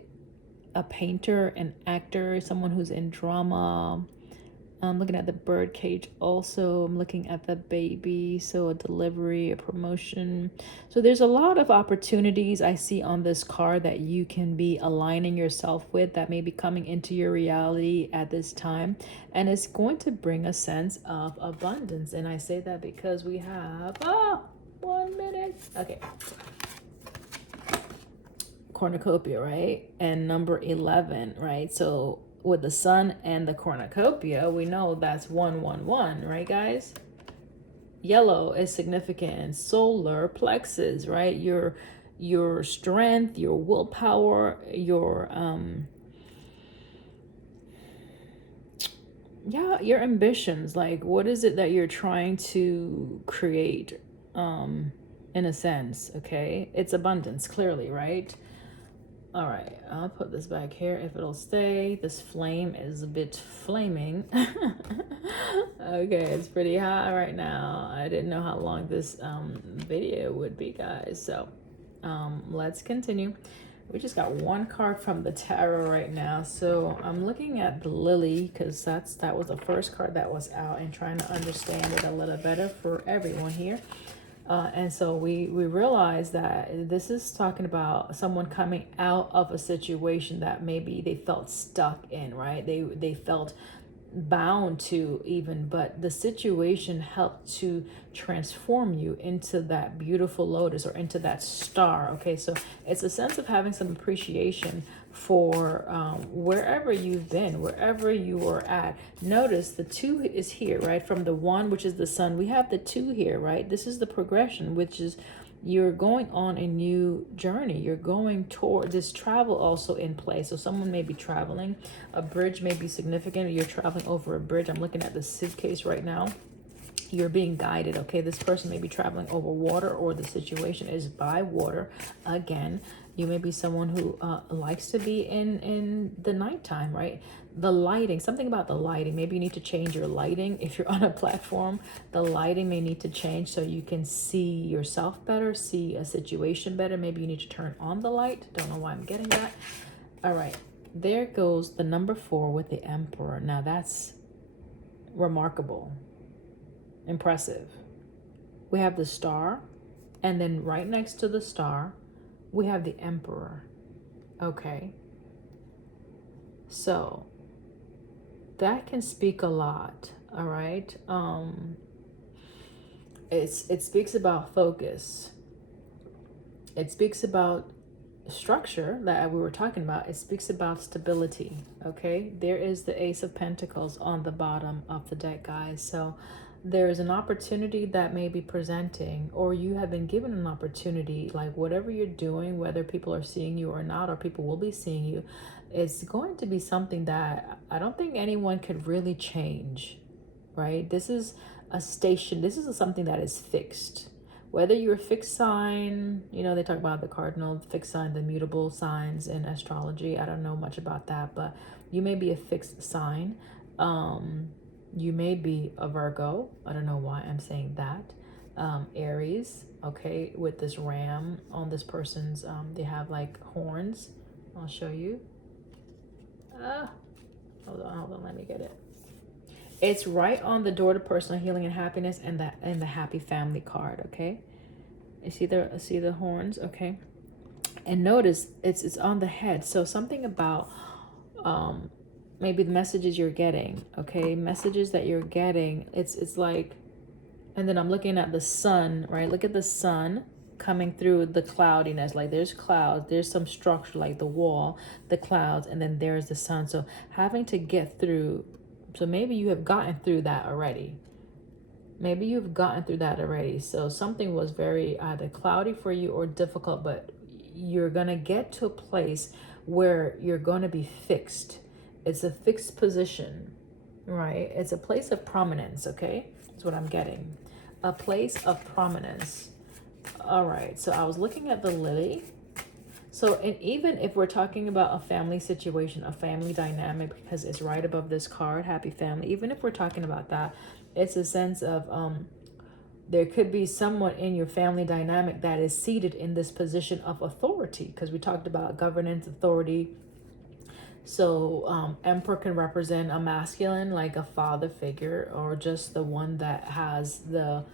a painter, an actor, someone who's in drama. I'm looking at the bird cage also. I'm looking at the baby, so a delivery, a promotion. So there's a lot of opportunities I see on this card that you can be aligning yourself with, that may be coming into your reality at this time. And it's going to bring a sense of abundance. And I say that because we have 1 minute. Okay. Cornucopia, right? And number 11, right? So with the sun and the cornucopia, we know that's 111, right, guys? Yellow is significant. Solar plexus, right? Your strength, your willpower, your yeah, your ambitions. Like, what is it that you're trying to create? In a sense, okay? It's abundance, clearly, right? All right, I'll put this back here if it'll stay. This flame is a bit flaming. Okay, it's pretty hot right now. I didn't know how long this video would be, guys. So let's continue. We just got one card from the tarot right now. So I'm looking at the lily because that was the first card that was out, and trying to understand it a little better for everyone here. And so we realize that this is talking about someone coming out of a situation that maybe they felt stuck in, right? They felt bound to even, but the situation helped to transform you into that beautiful lotus or into that star. Okay, so it's a sense of having some appreciation for wherever you've been, wherever you are at. Notice the 2 is here, right? From the 1, which is the sun, we have the 2 here, right? This is the progression, which is you're going on a new journey. You're going toward this travel also in play. So someone may be traveling. A bridge may be significant. You're traveling over a bridge. I'm looking at the suitcase right now. You're being guided, okay? This person may be traveling over water, or the situation is by water. Again, you may be someone who likes to be in the nighttime, right? The lighting, something about the lighting. Maybe you need to change your lighting. If you're on a platform, the lighting may need to change so you can see yourself better, see a situation better. Maybe you need to turn on the light. Don't know why I'm getting that. All right, there goes the number 4 with the Emperor. Now that's remarkable. Impressive. We have the star, and then right next to the star we have the Emperor. Okay, so that can speak a lot. All right, it speaks about focus. It speaks about structure that we were talking about. It speaks about stability. Okay, there is the Ace of Pentacles on the bottom of the deck, guys. So there is an opportunity that may be presenting, or you have been given an opportunity. Like, whatever you're doing, whether people are seeing you or not, or people will be seeing you, it's going to be something that I don't think anyone could really change, right? This is a station. This is something that is fixed. Whether you're a fixed sign, you know, they talk about the cardinal, fixed sign, the mutable signs in astrology. I don't know much about that, but you may be a fixed sign. You may be a Virgo. I don't know why I'm saying that. Aries, okay, with this ram on this person's, they have like horns. I'll show you. Hold on, let me get it. It's right on the door to personal healing and happiness, and the happy family card, okay? You see the horns, okay? And notice it's on the head. So something about maybe the messages you're getting, okay? Messages that you're getting, it's like, and then I'm looking at the sun, right? Look at the sun coming through the cloudiness. Like, there's clouds, there's some structure like the wall, the clouds, and then there's the sun. So having to get through. So maybe you have gotten through that already. Maybe you've gotten through that already. So something was very either cloudy for you or difficult, but you're going to get to a place where you're going to be fixed. It's a fixed position, right? It's a place of prominence, okay? That's what I'm getting. A place of prominence. All right. So I was looking at the lily. So, and even if we're talking about a family situation, a family dynamic, because it's right above this card, happy family, even if we're talking about that, it's a sense of there could be someone in your family dynamic that is seated in this position of authority, because we talked about governance, authority. So Emperor can represent a masculine, like a father figure, or just the one that has the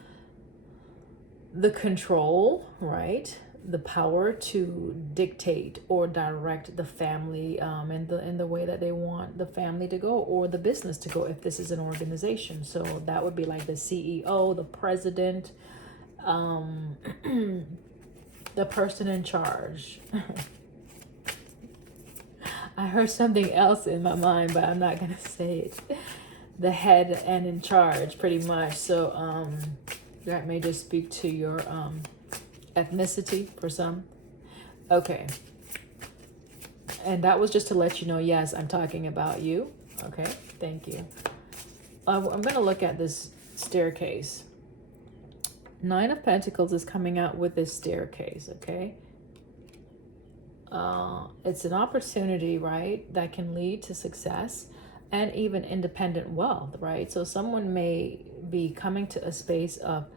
control, right? The power to dictate or direct the family in the way that they want the family to go, or the business to go, if this is an organization. So that would be like the CEO, the president, the person in charge. I heard something else in my mind, but I'm not gonna say it. The head and in charge, pretty much. So that may just speak to your ethnicity for some. Okay. And that was just to let you know, yes, I'm talking about you. Okay, thank you. I'm going to look at this staircase. Nine of Pentacles is coming out with this staircase, okay? It's an opportunity, right, that can lead to success and even independent wealth, right? So someone may be coming to a space of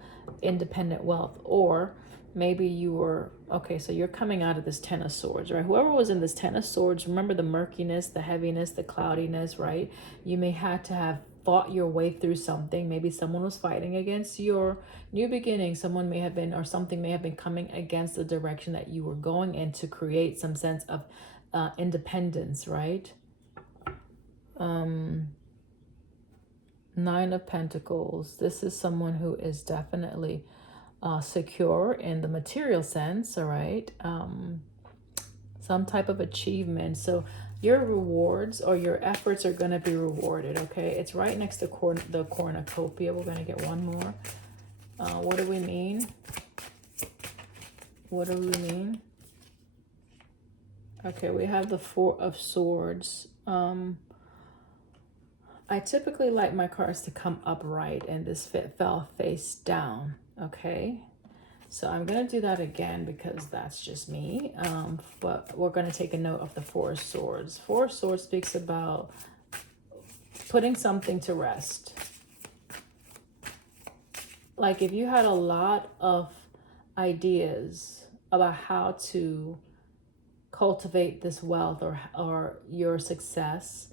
independent wealth, or maybe you were, okay, so you're coming out of this Ten of Swords, right? Whoever was in this Ten of Swords, remember the murkiness, the heaviness, the cloudiness, right? You may have to have fought your way through something. Maybe someone was fighting against your new beginning. Someone may have been, or something may have been coming against the direction that you were going in to create some sense of independence, right? Nine of Pentacles. This is someone who is definitely secure in the material sense, all right? Some type of achievement. So your rewards or your efforts are going to be rewarded, okay? It's right next to the cornucopia. We're going to get one more. What do we mean? What do we mean? Okay, we have the Four of Swords. I typically like my cards to come upright, and this fell face down, okay? So I'm going to do that again because that's just me. But we're going to take a note of the Four of Swords. Four of Swords speaks about putting something to rest. Like if you had a lot of ideas about how to cultivate this wealth or your success,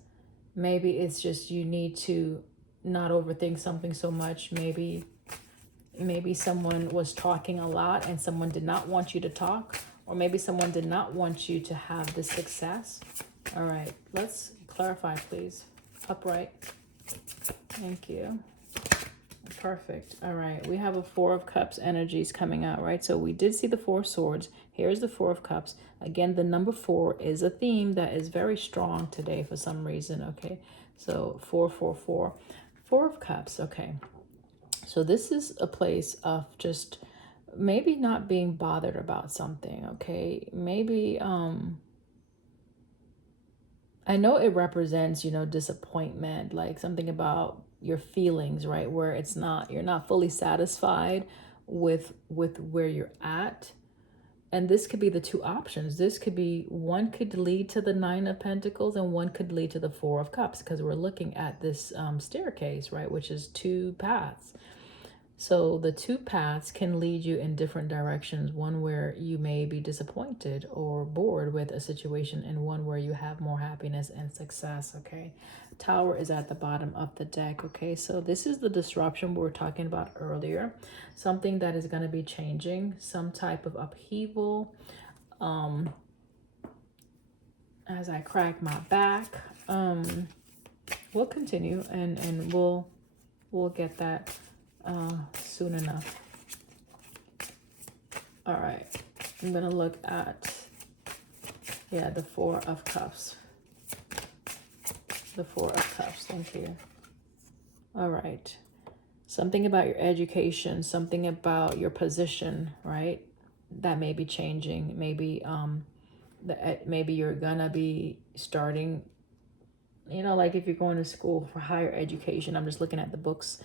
maybe it's just you need to not overthink something so much. Maybe someone was talking a lot and someone did not want you to talk, or maybe someone did not want you to have this success. All right, let's clarify, please. Upright. Thank you. Perfect. All right, we have a Four of Cups energies coming out, right? So we did see the Four of Swords. Here's the Four of Cups. Again, the number 4 is a theme that is very strong today for some reason, okay? So 444. Four of Cups, okay. So this is a place of just maybe not being bothered about something, okay? Maybe, I know it represents, you know, disappointment, like something about your feelings, right? Where it's not, you're not fully satisfied with where you're at. And this could be the two options. This could be, one could lead to the Nine of Pentacles and one could lead to the Four of Cups, because we're looking at this staircase, right? Which is two paths. So the two paths can lead you in different directions. One where you may be disappointed or bored with a situation, and one where you have more happiness and success, okay? Tower is at the bottom of the deck, okay? So this is the disruption we were talking about earlier. Something that is going to be changing, some type of upheaval. As I crack my back, we'll continue and we'll get that soon enough. All right, I'm gonna look at, yeah, the Four of Cups. The Four of Cups, thank you. All right, something about your education, something about your position, right? That may be changing. Maybe maybe you're gonna be starting, you know, like if you're going to school for higher education. I'm just looking at the books,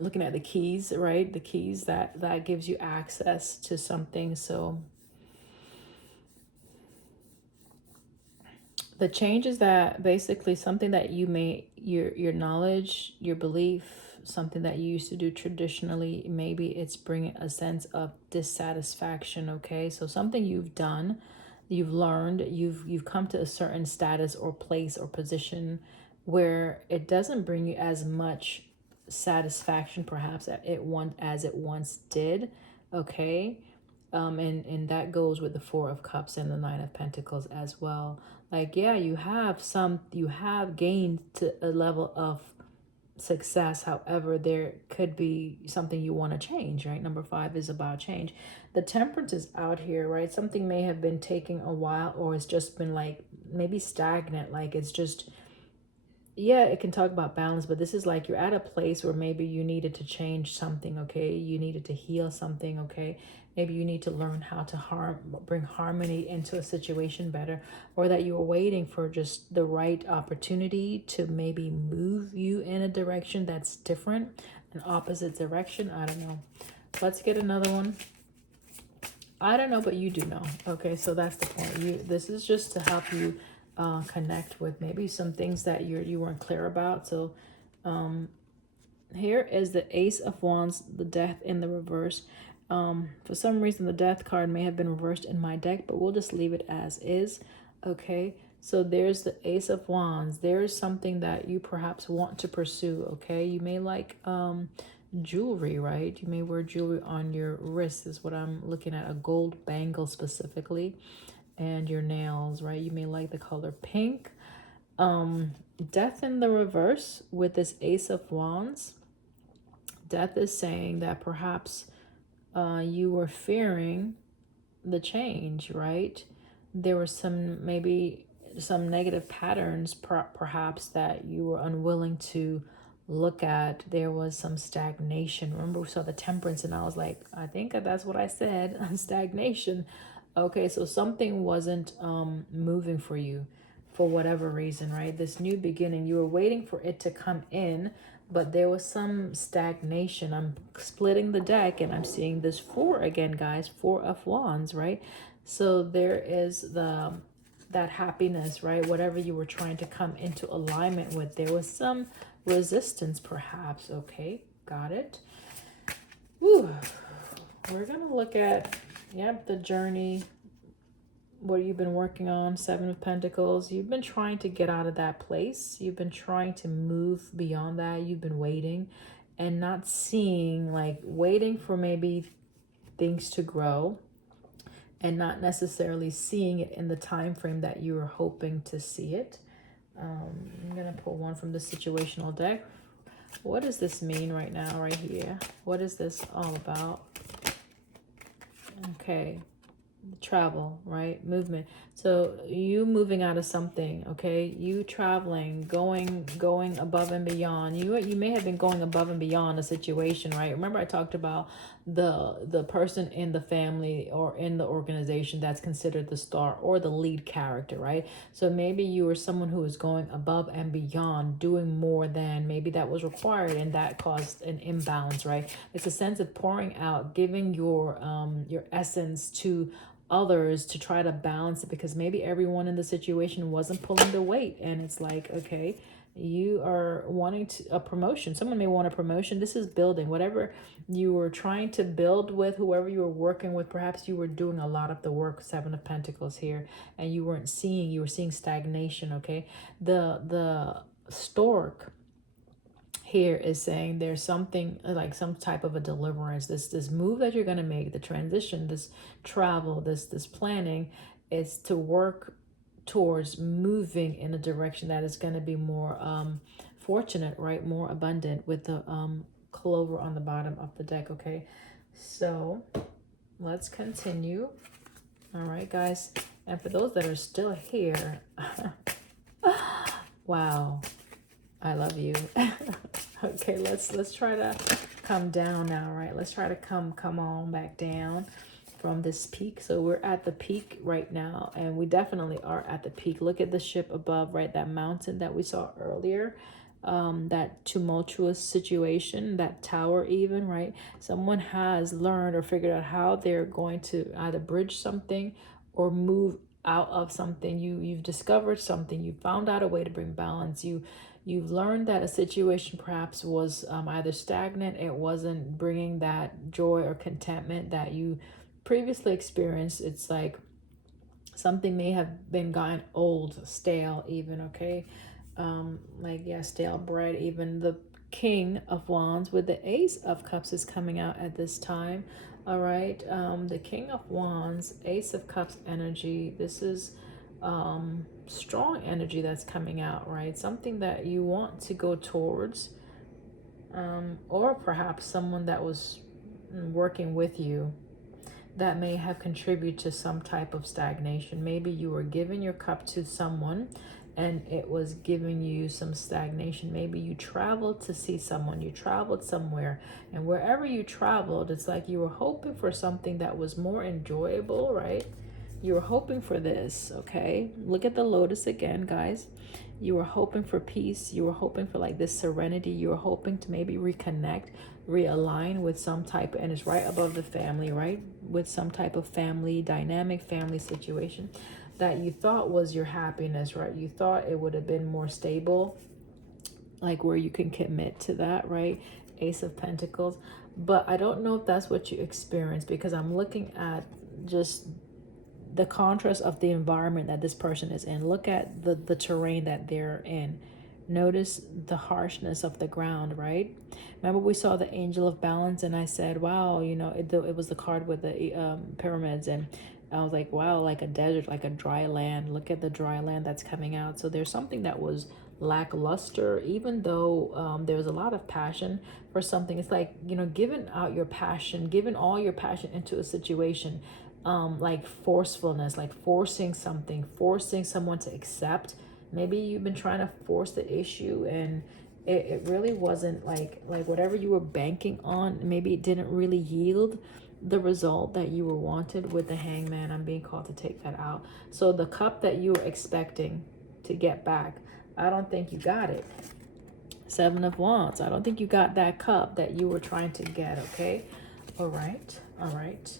looking at the keys, right? The keys that gives you access to something. So the change is that basically something that you may, your knowledge, your belief, something that you used to do traditionally, maybe it's bringing a sense of dissatisfaction, okay? So something you've done, you've learned, you've come to a certain status or place or position where it doesn't bring you as much satisfaction perhaps as it once did, okay? And that goes with the Four of Cups and the Nine of Pentacles as well. Like, yeah, you have gained to a level of success. However, there could be something you want to change, right? Number 5 is about change. The Temperance is out here, right? Something may have been taking a while, or it's just been like maybe stagnant, like it's just yeah, it can talk about balance, but this is like you're at a place where maybe you needed to change something, okay? You needed to heal something, okay? Maybe you need to learn how to bring harmony into a situation better, or that you were waiting for just the right opportunity to maybe move you in a direction that's different, an opposite direction. I don't know. Let's get another one. I don't know, but you do know. Okay, so that's the point. This is just to help you connect with maybe some things that you weren't clear about. So here is the Ace of Wands, the Death in the reverse. For some reason, the Death card may have been reversed in my deck, but we'll just leave it as is. Okay, so there's the Ace of Wands. There's something that you perhaps want to pursue. Okay, you may like jewelry, right? You may wear jewelry on your wrist is what I'm looking at, a gold bangle specifically, and your nails, right? You may like the color pink. Death in the reverse with this Ace of Wands. Death is saying that perhaps you were fearing the change, right? There were maybe some negative patterns perhaps that you were unwilling to look at. There was some stagnation. Remember, we saw the Temperance, and I was like, I think that's what I said, stagnation. Okay, so something wasn't moving for you for whatever reason, right? This new beginning, you were waiting for it to come in, but there was some stagnation. I'm splitting the deck and I'm seeing this 4 again, guys. 4 of Wands, right? So there is that happiness, right? Whatever you were trying to come into alignment with, there was some resistance perhaps. Okay, got it. Whew. We're gonna look at, yep, the journey, what you've been working on. 7 of Pentacles. You've been trying to get out of that place. You've been trying to move beyond that. You've been waiting and not seeing, like waiting for maybe things to grow and not necessarily seeing it in the time frame that you were hoping to see it. I'm gonna pull one from the situational deck. What does this mean right now, right here? What is this all about? Okay, travel, right? Movement. So you moving out of something, okay? You traveling, going above and beyond. You may have been going above and beyond a situation, right? Remember I talked about the person in the family or in the organization that's considered the star or the lead character, right? So maybe you were someone who was going above and beyond, doing more than maybe that was required, and that caused an imbalance, right? It's a sense of pouring out, giving your essence to others to try to balance it, because maybe everyone in the situation wasn't pulling the weight, and it's like, okay, you are wanting a promotion. Someone may want a promotion. This is building. Whatever you were trying to build with, whoever you were working with, perhaps you were doing a lot of the work. 7 of Pentacles here, and you were seeing stagnation. Okay, the stork here is saying there's something like some type of a deliverance. This move that you're going to make, the transition, this travel, this planning, is to work towards moving in a direction that is going to be more fortunate, right? More abundant, with the clover on the bottom of the deck. Okay, so let's continue. All right, guys, and for those that are still here, wow, I love you. Okay, let's try to come down now, right? Let's try to come on back down from this peak. So we're at the peak right now, and we definitely are at the peak. Look at the ship above, right? That mountain that we saw earlier, that tumultuous situation, that tower even, right? Someone has learned or figured out how they're going to either bridge something or move out of something. You've discovered something. You found out a way to bring balance. You've learned that a situation perhaps was either stagnant, it wasn't bringing that joy or contentment that you previously experienced. It's like something may have been gotten old, stale even, okay? Like, yeah, stale bread even. The King of Wands with the Ace of Cups is coming out at this time, all right? The King of Wands, Ace of Cups energy. This is strong energy that's coming out, right? Something that you want to go towards, or perhaps someone that was working with you that may have contributed to some type of stagnation. Maybe you were giving your cup to someone and it was giving you some stagnation. Maybe you traveled to see someone, you traveled somewhere, and wherever you traveled, it's like you were hoping for something that was more enjoyable, right? You were hoping for this, okay? Look at the lotus again, guys. You were hoping for peace. You were hoping for like this serenity. You were hoping to maybe reconnect, realign with some type, and it's right above the family, right? With some type of family dynamic, family situation that you thought was your happiness, right? You thought it would have been more stable, like where you can commit to that, right? Ace of Pentacles. But I don't know if that's what you experienced, because I'm looking at just the contrast of the environment that this person is in. Look at the terrain that they're in. Notice the harshness of the ground, right? Remember we saw the Angel of Balance, and I said, wow, you know, it was the card with the pyramids, and I was like, wow, like a desert, like a dry land. Look at the dry land that's coming out. So there's something that was lackluster, even though there was a lot of passion for something. It's like, you know, giving out your passion, giving all your passion into a situation, like forcefulness, like forcing something, forcing someone to accept. Maybe you've been trying to force the issue, and it really wasn't like whatever you were banking on, maybe it didn't really yield the result that you were wanted. With the Hangman, I'm being called to take that out. So the cup that you were expecting to get back, I don't think you got it. Seven of Wands, I don't think you got that cup that you were trying to get, okay? All right, all right.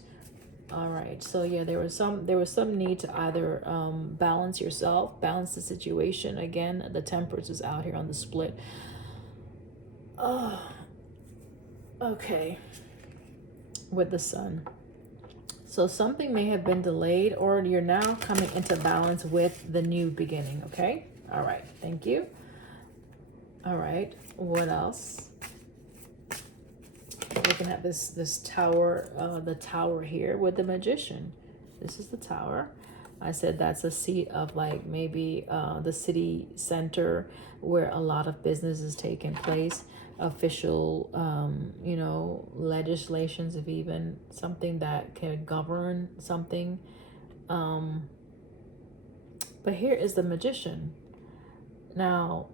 All right, so yeah, there was some need to either balance yourself, balance the situation. Again, the Temperance is out here on the split. Oh, okay, with the Sun. So something may have been delayed, or you're now coming into balance with the new beginning, okay? All right, thank you. All right, what else? Looking at this tower, the tower here with the Magician. This is the Tower. I said that's a seat of like maybe the city center where a lot of business is taking place, official, you know, legislations, if even something that can govern something. But here is the Magician. Now,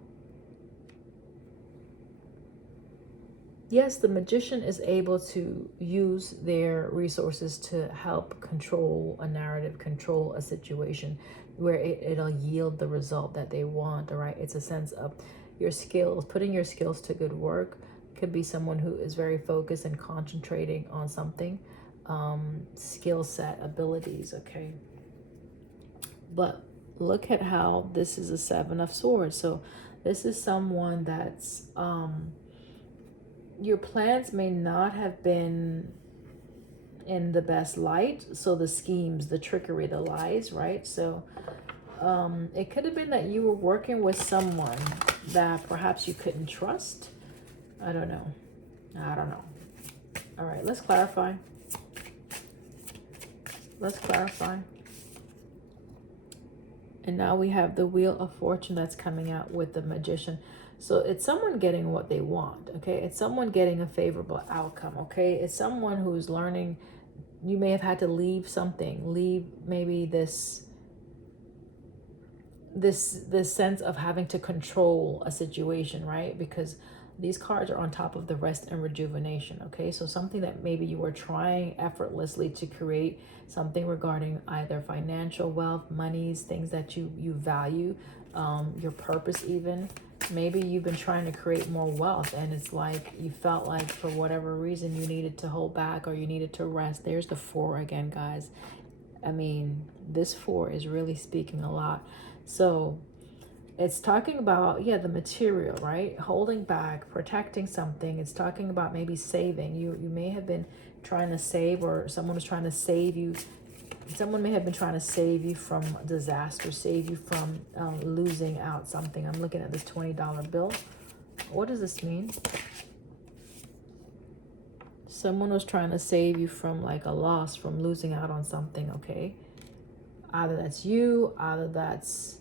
yes, the Magician is able to use their resources to help control a narrative, control a situation where it'll yield the result that they want, all right? It's a sense of your skills, putting your skills to good work. Could be someone who is very focused and concentrating on something, skill set, abilities, okay? But look at how this is a Seven of Swords. So this is someone that's... your plans may not have been in the best light. So the schemes, the trickery, the lies, right? So it could have been that you were working with someone that perhaps you couldn't trust. I don't know. I don't know. All right, let's clarify. Let's clarify. And now we have the Wheel of Fortune that's coming out with the Magician. So it's someone getting what they want, okay? It's someone getting a favorable outcome, okay? It's someone who's learning. You may have had to leave something, leave maybe this sense of having to control a situation, right? Because these cards are on top of the Rest and Rejuvenation, okay? So something that maybe you were trying effortlessly to create, something regarding either financial wealth, monies, things that you value, your purpose even. Maybe you've been trying to create more wealth, and it's like you felt like for whatever reason you needed to hold back, or you needed to rest. There's the 4 again, guys. I mean, this 4 is really speaking a lot. So it's talking about, yeah, the material, right? Holding back, protecting something. It's talking about maybe saving. You may have been trying to save, or someone was trying to save you. Someone may have been trying to save you from disaster, save you from losing out something. I'm looking at this $20 bill. What does this mean? Someone was trying to save you from like a loss, from losing out on something, okay? Either that's you, either that's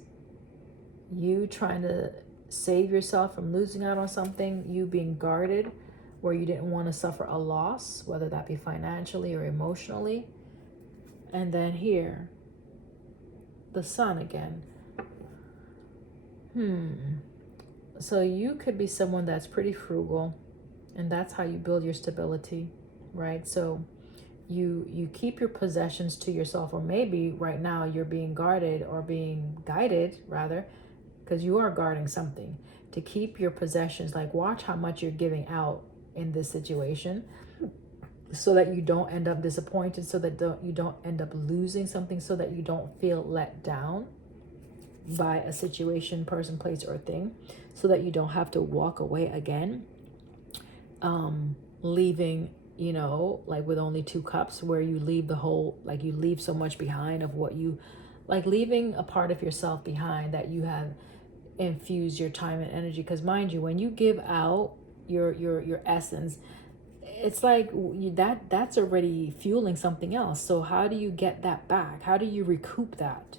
you trying to save yourself from losing out on something, you being guarded where you didn't want to suffer a loss, whether that be financially or emotionally. And then here, the Sun again. So you could be someone that's pretty frugal, and that's how you build your stability, right? So you keep your possessions to yourself, or maybe right now you're being guarded or being guided rather, because you are guarding something, to keep your possessions. Like, watch how much you're giving out in this situation, so that you don't end up disappointed, so that you don't end up losing something, so that you don't feel let down by a situation, person, place, or thing, so that you don't have to walk away again, leaving, like with only 2 cups, where you leave the whole, like you leave so much behind of what you, like leaving a part of yourself behind that you have infused your time and energy. Because mind you, when you give out your essence, it's like that's already fueling something else. So how do you get that back? How do you recoup that?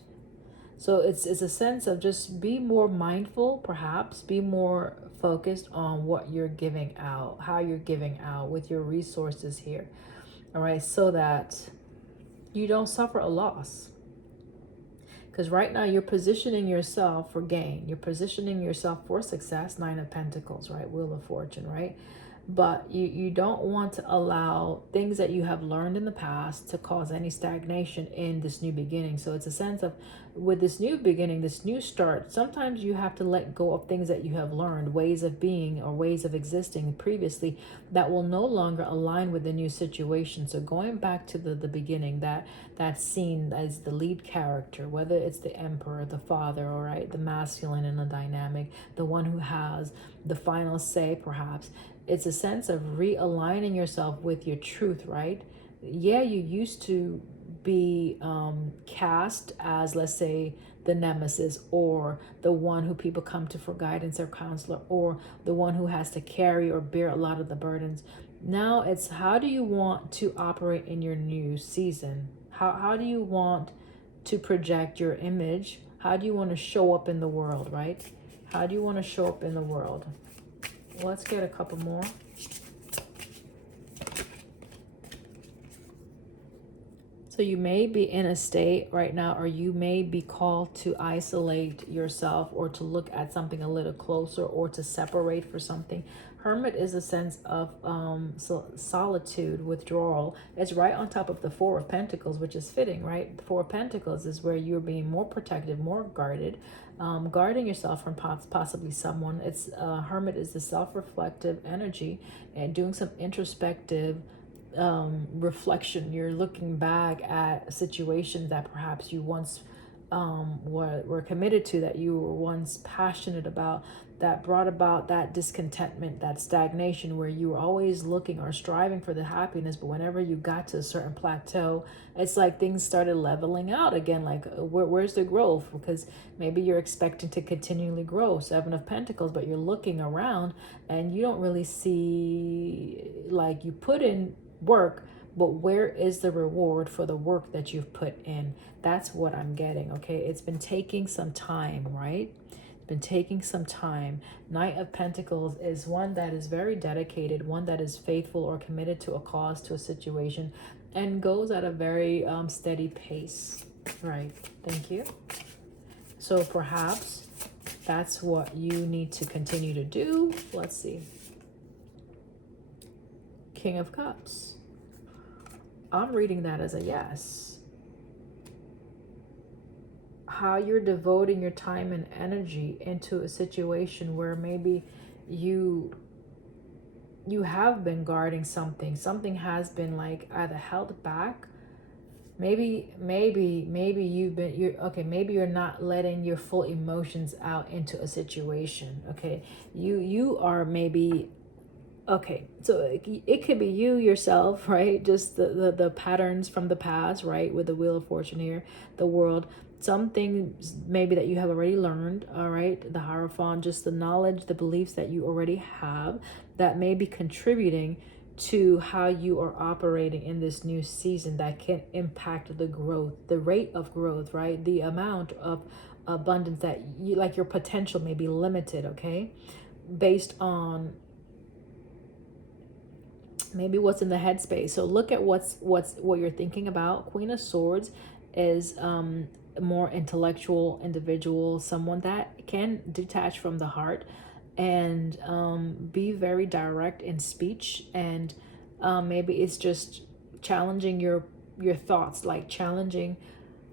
So it's a sense of just be more mindful, perhaps be more focused on what you're giving out, how you're giving out with your resources here. All right, so that you don't suffer a loss. Because right now you're positioning yourself for gain. You're positioning yourself for success. 9 of Pentacles, right? Wheel of Fortune, right? But you don't want to allow things that you have learned in the past to cause any stagnation in this new beginning. So it's a sense of, with this new beginning, this new start, sometimes you have to let go of things that you have learned, ways of being or ways of existing previously that will no longer align with the new situation. So going back to the beginning, that scene as the lead character, whether it's the emperor, the father, all right, the masculine in a dynamic, the one who has the final say, perhaps. It's a sense of realigning yourself with your truth, right? Yeah, you used to be cast as, let's say, the nemesis, or the one who people come to for guidance or counselor, or the one who has to carry or bear a lot of the burdens. Now it's, how do you want to operate in your new season? How do you want to project your image? How do you want to show up in the world, right? How do you want to show up in the world? Let's get a couple more. So you may be in a state right now, or you may be called to isolate yourself, or to look at something a little closer, or to separate for something. Hermit is a sense of solitude, withdrawal. It's right on top of the 4 of Pentacles, which is fitting, right? The 4 of Pentacles is where you're being more protective, more guarded, guarding yourself from possibly someone. It's Hermit is the self-reflective energy, and doing some introspective reflection. You're looking back at situations that perhaps you once were committed to, that you were once passionate about, that brought about that discontentment, that stagnation, where you were always looking or striving for the happiness, but whenever you got to a certain plateau, it's like things started leveling out again. Like, where's the growth? Because maybe you're expecting to continually grow, 7 of Pentacles, but you're looking around and you don't really see, like, you put in work, but where is the reward for the work that you've put in? That's what I'm getting. Okay, it's been taking some time, right? It's been taking some time. Knight of Pentacles is one that is very dedicated, one that is faithful or committed to a cause, to a situation, and goes at a very steady pace. Right, thank you. So perhaps that's what you need to continue to do. Let's see. King of Cups. I'm reading that as a yes. How you're devoting your time and energy into a situation where maybe you have been guarding something. Something has been, like, either held back. Maybe maybe you're not letting your full emotions out into a situation. Okay, you are maybe. Okay, so it could be you yourself, right? Just the patterns from the past, right? With the Wheel of Fortune here, the world, some things maybe that you have already learned, all right? The Hierophant, just the knowledge, the beliefs that you already have that may be contributing to how you are operating in this new season, that can impact the growth, the rate of growth, right? The amount of abundance that you, like, your potential may be limited, okay? Based on maybe what's in the headspace. So look at what you're thinking about. Queen of Swords is more intellectual individual, someone that can detach from the heart and be very direct in speech. And maybe it's just challenging your thoughts, like challenging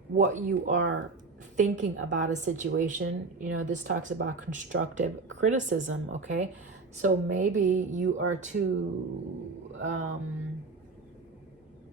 what you are thinking about a situation. You know, this talks about constructive criticism, okay? So maybe you are too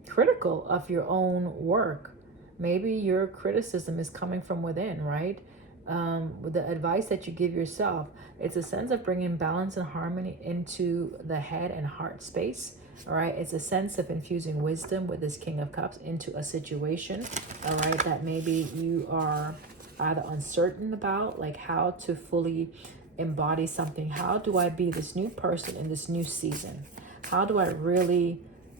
critical of your own work. Maybe your criticism is coming from within, right? With the advice that you give yourself, it's a sense of bringing balance and harmony into the head and heart space. All right, it's a sense of infusing wisdom with this King of Cups into a situation. All right, that maybe you are either uncertain about, like how to fully embody something. How do I be this new person in this new season? How do I really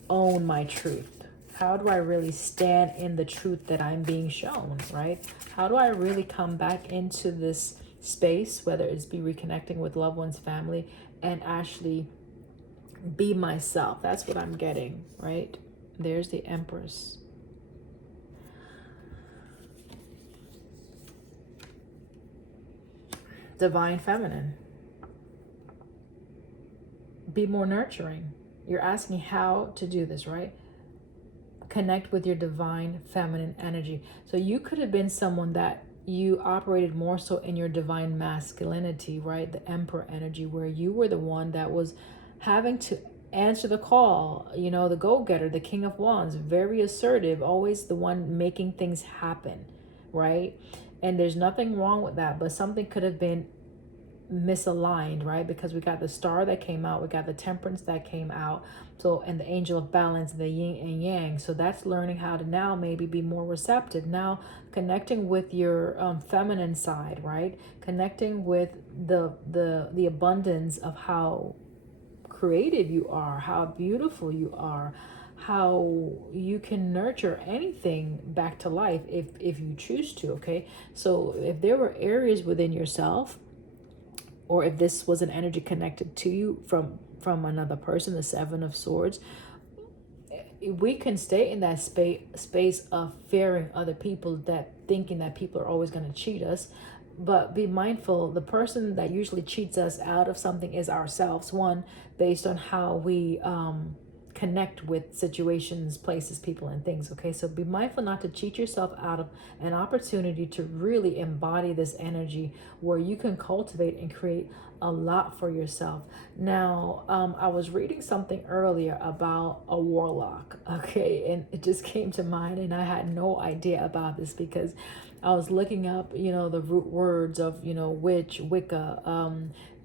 own my truth? How do I really stand in the truth that I'm being shown, right? How do I really come back into this space, whether it's be reconnecting with loved ones, family, and actually be myself? That's what I'm getting, right? There's the Empress. Divine Feminine. Be more nurturing. You're asking how to do this, right? Connect with your divine feminine energy. So you could have been someone that you operated more so in your divine masculinity, right? The Emperor energy, where you were the one that was having to answer the call, you know, the go-getter, the King of Wands, very assertive, always the one making things happen, right? And there's nothing wrong with that, but something could have been misaligned, right? Because we got the Star that came out, we got the Temperance that came out, so, and the Angel of Balance, the Yin and Yang. So that's learning how to now maybe be more receptive, now connecting with your feminine side, right? Connecting with the abundance of how creative you are, how beautiful you are, how you can nurture anything back to life if you choose to. Okay, so if there were areas within yourself, or if this was an energy connected to you from another person, the Seven of Swords, we can stay in that space of fearing other people, that thinking that people are always going to cheat us. But be mindful, the person that usually cheats us out of something is ourselves. One, based on how we connect with situations, places, people, and things. Okay, so be mindful not to cheat yourself out of an opportunity to really embody this energy where you can cultivate and create a lot for yourself. Now, I was reading something earlier about a warlock, okay, and it just came to mind, and I had no idea about this because I was looking up, you know, the root words of, you know, witch, Wicca.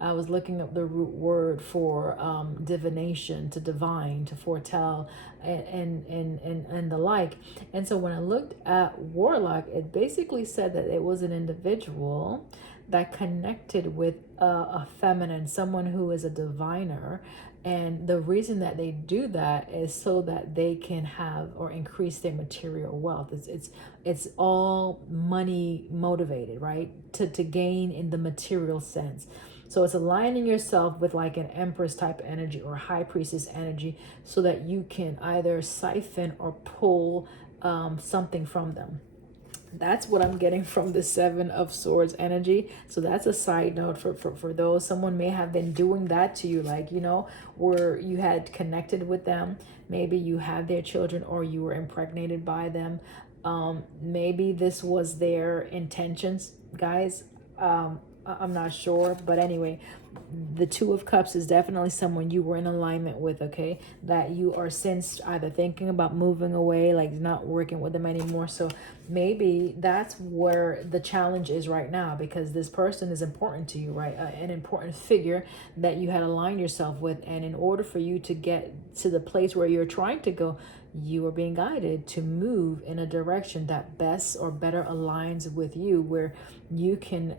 I was looking up the root word for divination, to divine, to foretell, and the like. And so when I looked at warlock, it basically said that it was an individual that connected with a feminine, someone who is a diviner. And the reason that they do that is so that they can have or increase their material wealth. It's all money motivated, right? To gain in the material sense. So it's aligning yourself with like an Empress type energy or High Priestess energy so that you can either siphon or pull something from them. That's what I'm getting from the Seven of Swords energy. So that's a side note for those. Someone may have been doing that to you, like, you know, where you had connected with them. Maybe you had their children or you were impregnated by them. Maybe this was their intentions, guys. I'm not sure, but anyway, the Two of Cups is definitely someone you were in alignment with, okay? That you are since either thinking about moving away, like not working with them anymore. So maybe that's where the challenge is right now, because this person is important to you, right? An important figure that you had aligned yourself with. And in order for you to get to the place where you're trying to go, you are being guided to move in a direction that best or better aligns with you, where you can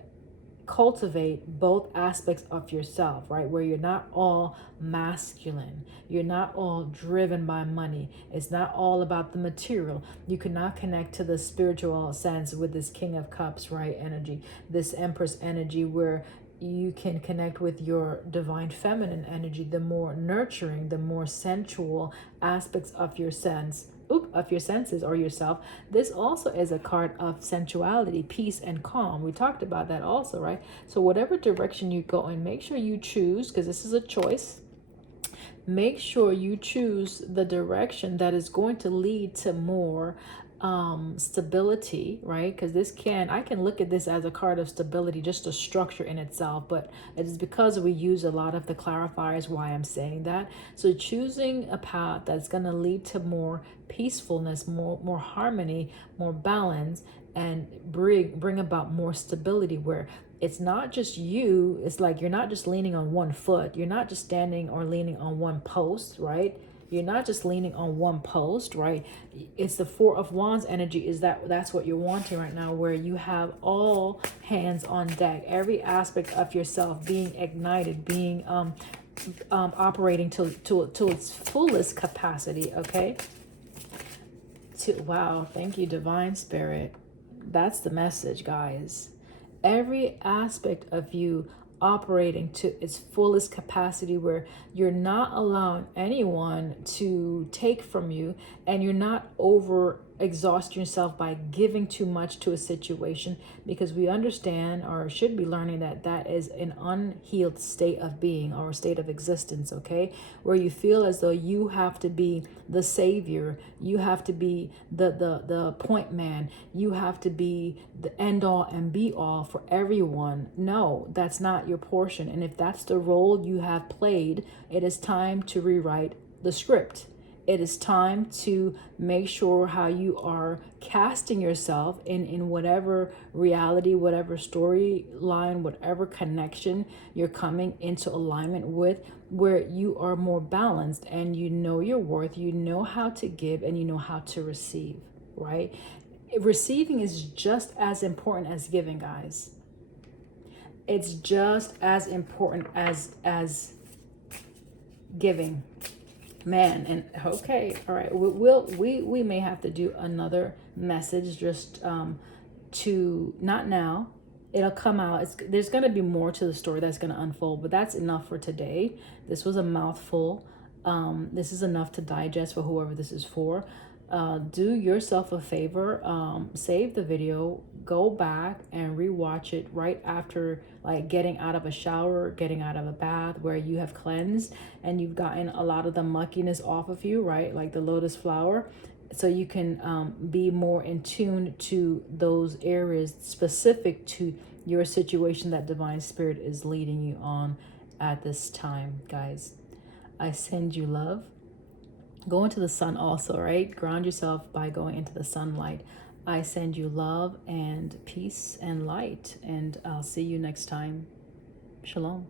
cultivate both aspects of yourself, right? Where you're not all masculine, you're not all driven by money, it's not all about the material. You cannot connect to the spiritual sense with this King of Cups, right? Energy, this Empress energy, where you can connect with your divine feminine energy, the more nurturing, the more sensual aspects of your sense of your senses or yourself. This also is a card of sensuality, peace, and calm. We talked about that also, right? So whatever direction you go in, make sure you choose, because this is a choice. Make sure you choose the direction that is going to lead to more stability, right? Because I can look at this as a card of stability, just a structure in itself, but it is because we use a lot of the clarifiers why I'm saying that. So choosing a path that's going to lead to more peacefulness, more harmony, more balance, and bring about more stability, where it's not just you. It's like you're not just leaning on one foot. You're not just standing or leaning on one post, right? You're not just leaning on one post, right? It's the Four of Wands energy. That's what you're wanting right now, where you have all hands on deck, every aspect of yourself being ignited, being operating to its fullest capacity. Okay. Wow, thank you, Divine Spirit. That's the message, guys. Every aspect of you operating to its fullest capacity, where you're not allowing anyone to take from you, and you're not over exhausting yourself by giving too much to a situation, because we understand, or should be learning, that that is an unhealed state of being or state of existence, okay? Where you feel as though you have to be the savior, you have to be the point man, you have to be the end all and be all for everyone. No, that's not your portion. And if that's the role you have played, it is time to rewrite the script. It is time to make sure how you are casting yourself in whatever reality, whatever storyline, whatever connection you're coming into alignment with, where you are more balanced and you know your worth, you know how to give, and you know how to receive, right? Receiving is just as important as giving, guys. It's just as important as giving. Man, and okay, all right, we may have to do another message, just to, not now, it'll come out. There's going to be more to the story that's going to unfold, but that's enough for today. This was a mouthful. This is enough to digest for whoever this is for. Do yourself a favor, save the video, go back and rewatch it right after, like, getting out of a shower, getting out of a bath, where you have cleansed and you've gotten a lot of the muckiness off of you, right? Like the lotus flower. So you can be more in tune to those areas specific to your situation that Divine Spirit is leading you on at this time, guys. I send you love. Go into the sun also, right? Ground yourself by going into the sunlight. I send you love and peace and light, and I'll see you next time. Shalom.